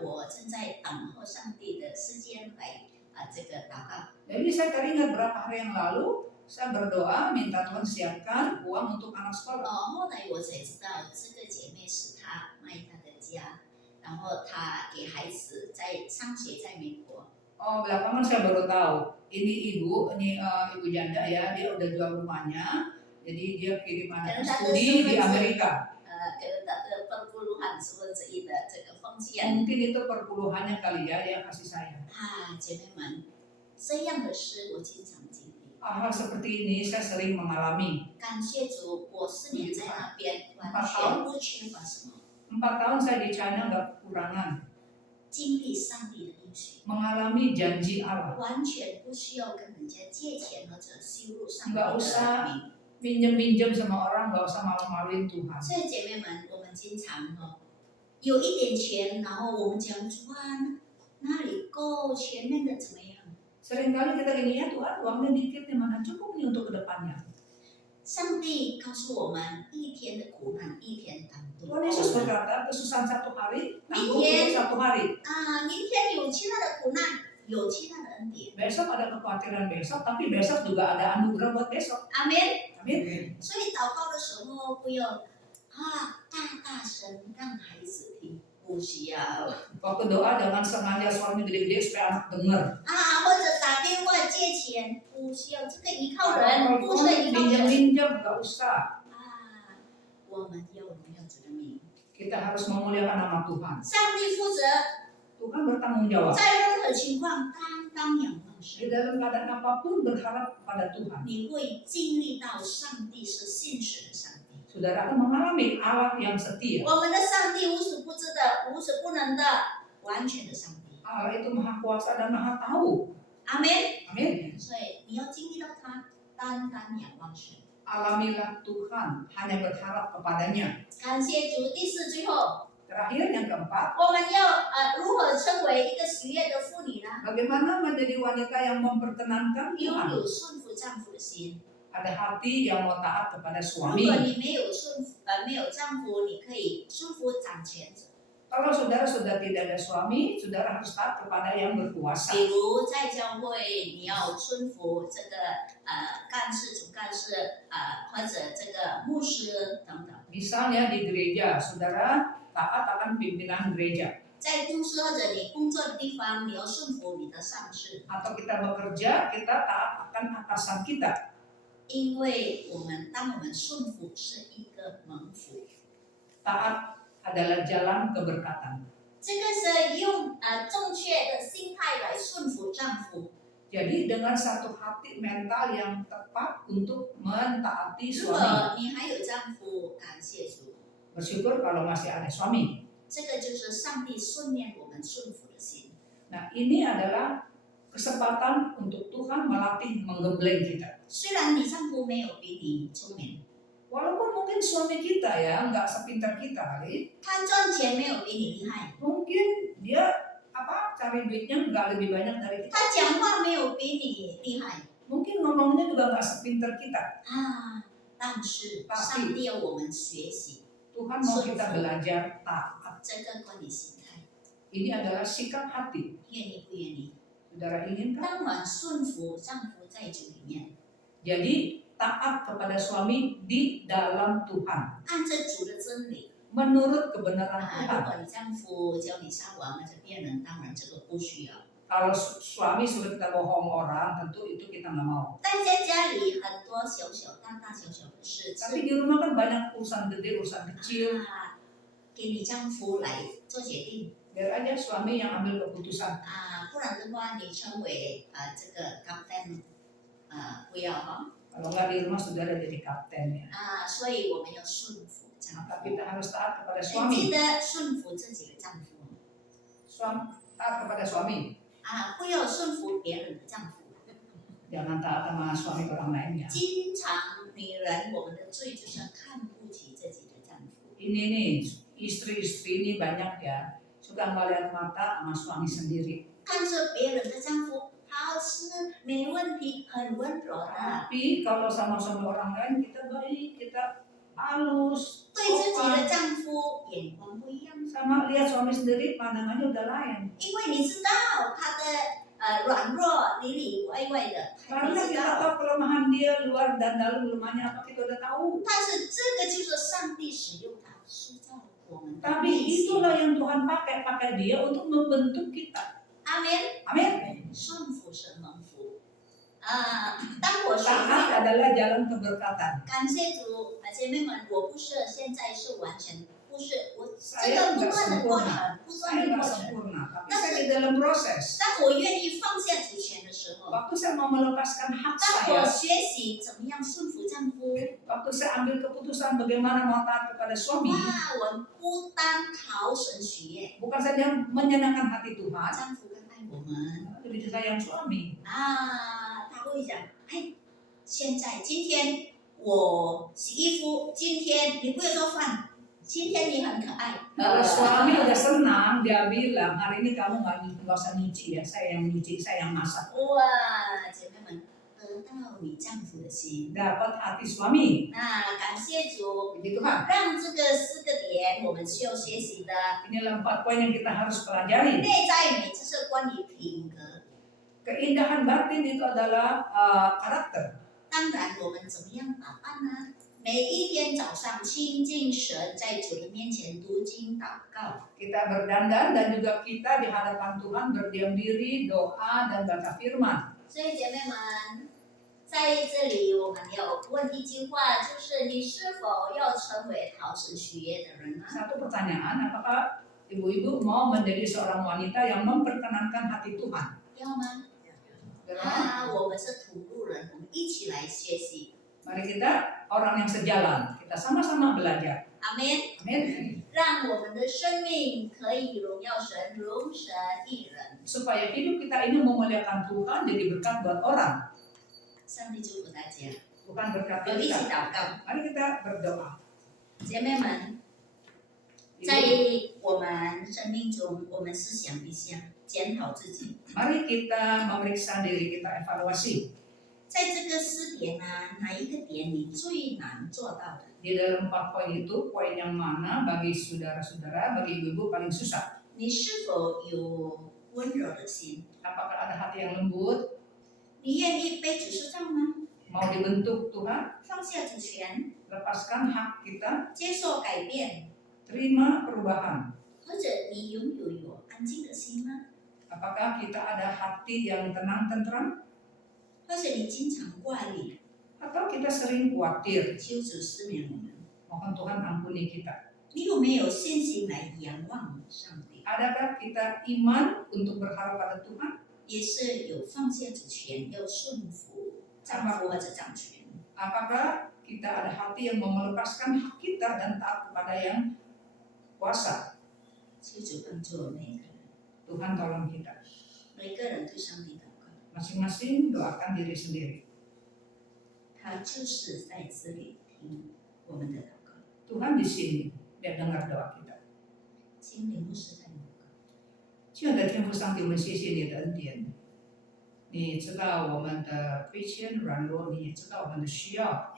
我正在等候上帝的时间来这个祷告。 Jadi saya teringat berapa hari yang lalu saya berdoa minta Tuhan siapkan uang untuk anak sekolah. 后来我才知道这个姐妹是她卖她的家，然后她给孩子在上学在美国。 Oh, belakangan saya baru tahu. Ini ibu janda ya, dia udah jual rumahnya. Jadi dia kirim anaknya studi di Amerika. 可能她的perpuluhan seperti itu这个奉献。 Mungkin itu perpuluhannya kali ya dia kasih saya. 姐妹们，这样的事我经常经历。 Hal seperti ini saya sering mengalami. 感谢主，我4年在那边完全不缺乏什么， 4 tahun saya di China nggak kekurangan. 经历上帝的应许， Mengalami janji Allah. 完全不需要跟人家借钱或者羞辱上帝 Nggak 的 usah 名。 minjem sama orang, nggak usah malu-maluin Tuhan. 所以姐妹们，我们经常有一点钱，然后我们讲主啊，哪里够，前面的怎么样？ Seringkali kita gini ya Tuhan, uangnya dikit nih mana cukup nih untuk kedepannya. 上帝告诉我们，一天的苦难一天当度。 Tuhan Yesus berkata, kesusahan 1 hari, tanggung Mikir. 1 hari. 明天有其他的苦难，有其他的恩典。 Besok ada kekhawatiran besok, tapi besok juga ada anugerah buat besok. 阿门。 Amin. 所以祷告的时候不要大声让孩子听，不需要 Waktu doa jangan sengaja suaranya gede-gede supaya anak dengar. 或者打电话借钱，不需要这个依靠人，不是依靠神 Minjem-minjem nggak usah. 我们要荣耀主的名， Kita harus memuliakan nama Tuhan. 上帝负责， Tuhan bertanggung jawab. 在任何情况当仰望 Di 神， dalam keadaan apapun berharap pada Tuhan. 你会经历到上帝是信实的上帝。 Saudara akan mengalami Allah yang setia. 我们的上帝无所不知的、无所不能的、完全的上帝。 Allah itu maha kuasa dan maha tahu. 阿门。 Amin. 所以你要经历到他，单仰望神。 Alamilah Tuhan, hanya berharap kepadanya. 感谢主。第4，最后 Terakhir yang keempat, 我们要如何成为一个喜悦的妇女呢？ bagaimana menjadi wanita yang memperkenankan 拥 Tuhan. 有顺服丈夫的心。 Ada hati yang mau taat kepada 如 suami. 果你没有没有丈夫，你可以顺服掌权者。 Kalau saudara sudah tidak ada suami, saudara harus taat kepada yang berkuasa. 比如在教会，你要顺服这个干事、主干事或者这个牧师等等。 Misalnya di gereja, saudara taat akan pimpinan gereja. 在公司或者你工作的地方，你要顺服你的上司， Atau kita bekerja, kita taat akan atasan kita. 因为当我们顺服是一个蒙福。 Taat adalah jalan keberkatan. 这个是用正确的心态来顺服丈夫。 Jadi dengan satu hati mental yang tepat untuk mentaati 如 suami. 果你还有丈夫，感谢主， Bersyukur kalau masih ada suami. 这个就是上帝训练我们顺服的心。 Nah ini adalah kesempatan untuk Tuhan melatih menggembleng kita. 虽然你丈夫没有比你聪明， Walaupun mungkin suami kita ya nggak sepintar kita kali, 他赚钱没有比你厉害， mungkin dia cari duitnya nggak lebih banyak dari kita. 他讲话没有比你厉害 Mungkin ngomongnya juga nggak sepintar kita. 但是上帝要我们学习， Tuhan mau kita belajar taat. 这个关于心态， Ini adalah sikap hati. 愿意不愿意？ Saudara inginkan? 当晚顺服丈夫在主里面， Jadi taat kepada suami di dalam Tuhan. 按着主的真理。 Menurut kebenaran 如 Tuhan. 果你丈夫教你撒谎或者骗人，当然这个不需要。 Kalau suami suruh kita bohong orang, tentu itu kita nggak mau. 但在家里很多大小的事 Tapi 情 di rumah kan banyak urusan gede, urusan kecil. 给你丈夫来做决定 Biar aja suami yang ambil keputusan. 不然的话你成为这个 captain 不要哈 Kalau nggak di rumah saudara jadi kapten ya. 所以我们要顺服丈 Maka 夫， kita harus taat kepada 记 suami. 得顺服自己的丈夫 Taat kepada suami. 不要顺服别人的丈夫。 Jangan taat sama suami orang lain ya. 经常女人我们的罪就是看不起自己的丈夫。 Ini nih istri-istri ini banyak ya suka melihat mata sama suami sendiri. 看着别人的丈夫好吃，没问题，很温柔的。 Tapi kalau sama suami orang lain kita baik, kita halus, 对自己的 sopan. 丈夫眼光不一样， Sama lihat suami sendiri pandangannya udah lain. 因为你知道他的软弱、里里外外的，你 Karena 知 kita 道。 tahu kelemahan dia luar dan dalam kelemahannya apa kita udah tahu. 但是这个就是上帝使用他塑造我们的 Tapi 内心。 itulah yang Tuhan pakai dia untuk membentuk kita. 阿门。 Amin. 顺服神蒙福。当我学 Taat 会了， adalah jalan keberkatan. 感谢主，姐妹们，我不是现在是完全，不是我这 Saya 个不 nggak 断的过 sempurna. 程，不断 Saya 的 nggak 过程。 sempurna, tapi saya di dalam proses. 当我愿意放下主权的时候， Waktu saya mau melepaskan hak 当我 saya, 学习怎么样顺服丈夫， waktu saya ambil keputusan bagaimana mau taat kepada suami, 哇，我不单讨神喜悦， bukan saja menyenangkan hati Tuhan, 丈夫更爱我们 lebih sayang suami. 他会讲，哎，现在今天我洗衣服，今天你不要做饭，今天你很可爱。 Kalau suami udah senang, dia bilang hari ini kamu nggak usah nyuci ya, saya yang nyuci, saya yang masak. 哇，姐妹们，得到你丈夫的心。 Dapat hati suami, 那感谢主， begitu kan? 让这个4个点我们需要学习的 Inilah 4 poin yang kita harus pelajari. 内在美，这是关于品格。 Keindahan batin itu adalah karakter. 当然，我们怎么样打扮呢？每一天早上亲近神，在主的面前读经祷告。 Kita berdandan dan juga kita di hadapan Tuhan berdiam diri, doa dan baca firman. 所以姐妹们，在这里我们要问一句话，就是你是否要成为讨神喜悦的人呢？ Satu pertanyaan, apakah ibu-ibu mau menjadi seorang wanita yang memperkenankan hati Tuhan? 要吗？ Mari 我们是土路人，我们一起来学习。 kita orang yang sejalan, kita sama-sama belajar. 阿门。 Amin. 让我们的生命可以荣耀神，荣神益人。 Supaya hidup kita ini memuliakan Tuhan, jadi berkat buat orang, 上帝祝福大家， bukan berkat 我们一起 kita. 祷告。 Mari kita berdoa. 姐妹们， 在 Ibu, 我们生命中，我们思想一下，检讨自己。 mari kita memeriksa diri kita, evaluasi. 在这个4点哪一个点你最难做到的？ Di dalam 4 poin itu, poin yang mana bagi saudara-saudara, bagi ibu-ibu paling susah? 你是否有温柔的心？ Apakah ada hati yang lembut, 你愿意被主受造吗？ mau dibentuk Tuhan, 放下主权， lepaskan hak kita, 接受改变， terima perubahan. 或者你拥有安静的心吗？ Apakah kita ada hati yang tenang, tentram, 或者你经常挂虑， atau kita sering khawatir? 求主赦免我们。 Mohon Tuhan ampuni kita. 你有没有信心来仰望上帝？ Adakah kita iman untuk berharap pada Tuhan? 也是有放下主权，要顺服丈夫或者掌权。 Apakah kita ada hati yang mau melepaskan hak kita dan taat kepada yang kuasa? 求主帮助我们每个人， Tuhan tolong kita. 每个人对上帝祷告， Masing-masing doakan diri sendiri. 他就是在这里听我们的祷告。 Tuhan di sini, dia dengar doa kita. 精灵牧师在祷告。 亲爱的天父上帝，我们谢谢你的恩典。你知道我们的亏欠软弱，你也知道我们的需要。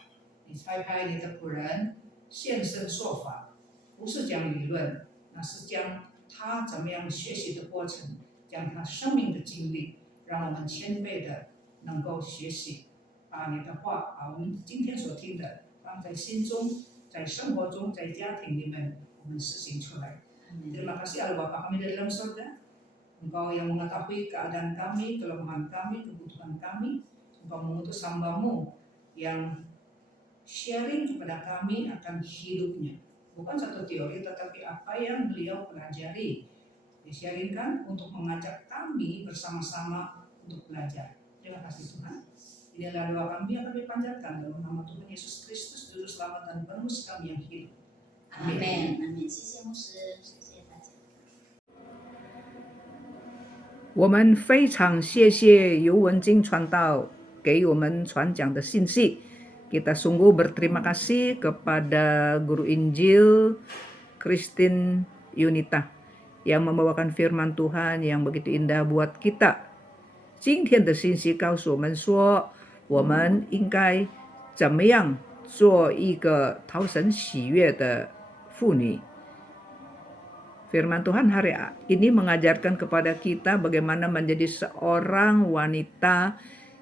你差派你的仆人现身说法，不是讲理论，那是将他怎么样学习的过程，将他生命的经历，让我们谦卑的能够学习，把你的话，把我们今天所听的放在心中，在生活中，在家庭里面，我们实行出来。Terima kasih Allah Bapa kami di dalam surga. Engkau yang mengetahui keadaan kami, kelemahan kami, kebutuhan kami. Engkau mengutus hamba-Mu yang sharing kepada kami akan hidupnya. Bukan satu teori, tetapi apa yang beliau pelajari. Di-sharingkan untuk mengajak kami bersama-sama untuk belajar. Terima kasih Tuhan. Inilah doa kami yang kami panjatkan dalam nama Tuhan Yesus Kristus, Juru Selamat dan Penebus kami yang hidup. 阿门，阿门，谢谢牧师，谢谢大家。我们非常谢谢尤文金传道给我们传讲的信息。Kita sungguh berterima kasih kepada Guru Injil Christine Yunita yang membawakan firman Tuhan yang begitu indah buat kita. 今天的信息告诉我们说，我们应该怎么样做一个讨神喜悦的妇女。Firman Tuhan hari ini mengajarkan kepada kita bagaimana menjadi seorang wanita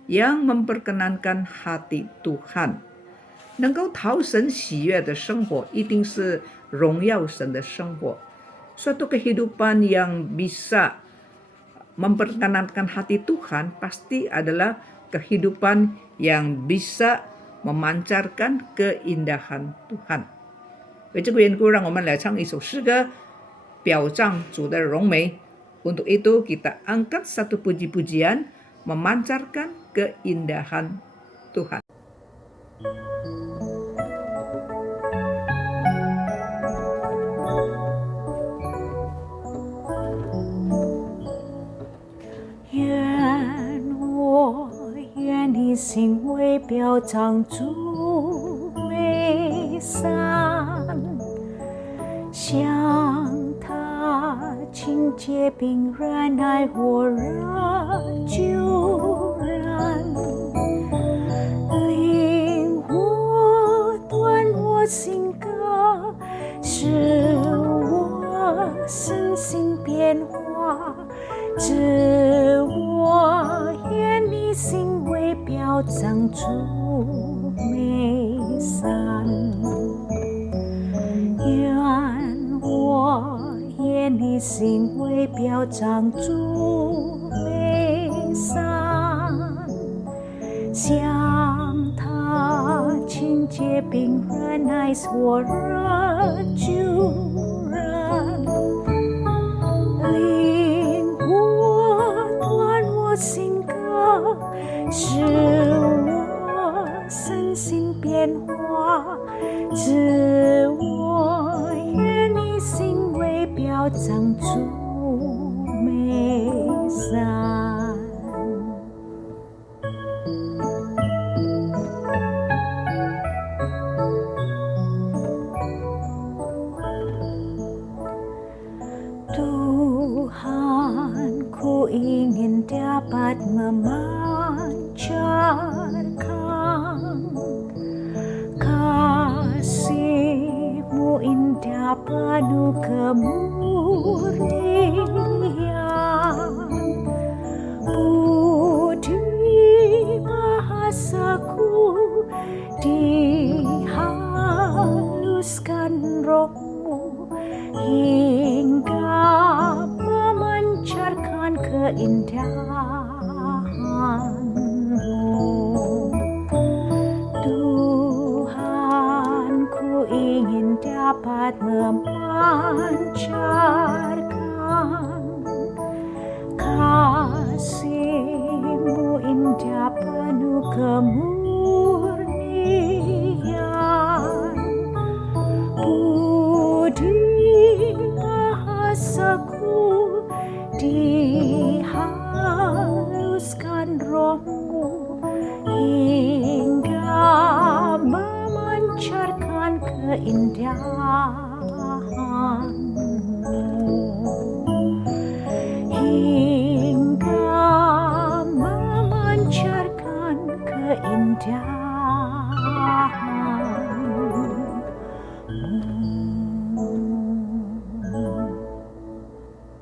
yang memperkenankan hati Tuhan。能够讨神喜悦的生活，一定是荣耀神的生活。Suatu kehidupan yang bisa memperkenankan hati Tuhan pasti adalah kehidupan yang bisa memancarkan keindahan Tuhan。为这个缘故，让我们来唱一首诗歌，表彰主的荣美。Untuk itu kita angkat satu puji-pujian memancarkan keindahan Tuhan。愿你心为表彰主美善，向他清洁并忍耐火热救人，令我断我心歌，使我身心变化，使我愿你心为表彰主美善，愿我愿你心为表彰主美善，向他清洁并忍耐火热救人，令我断我心歌，使我身心变化，使我愿你心为表彰主美善。Tuhanku ingin dapat memancarkan kasih-Mu indah penuh kemurnian, budi bahasaku dihaluskan Roh-Mu hingga memancarkan keindahan-Mu. Tuhanku ingin dapat memancarkan kasih-Mu indah penuh kemurnian, budi bahasaku dihaluskan Roh-Mu hingga memancarkan keindahan.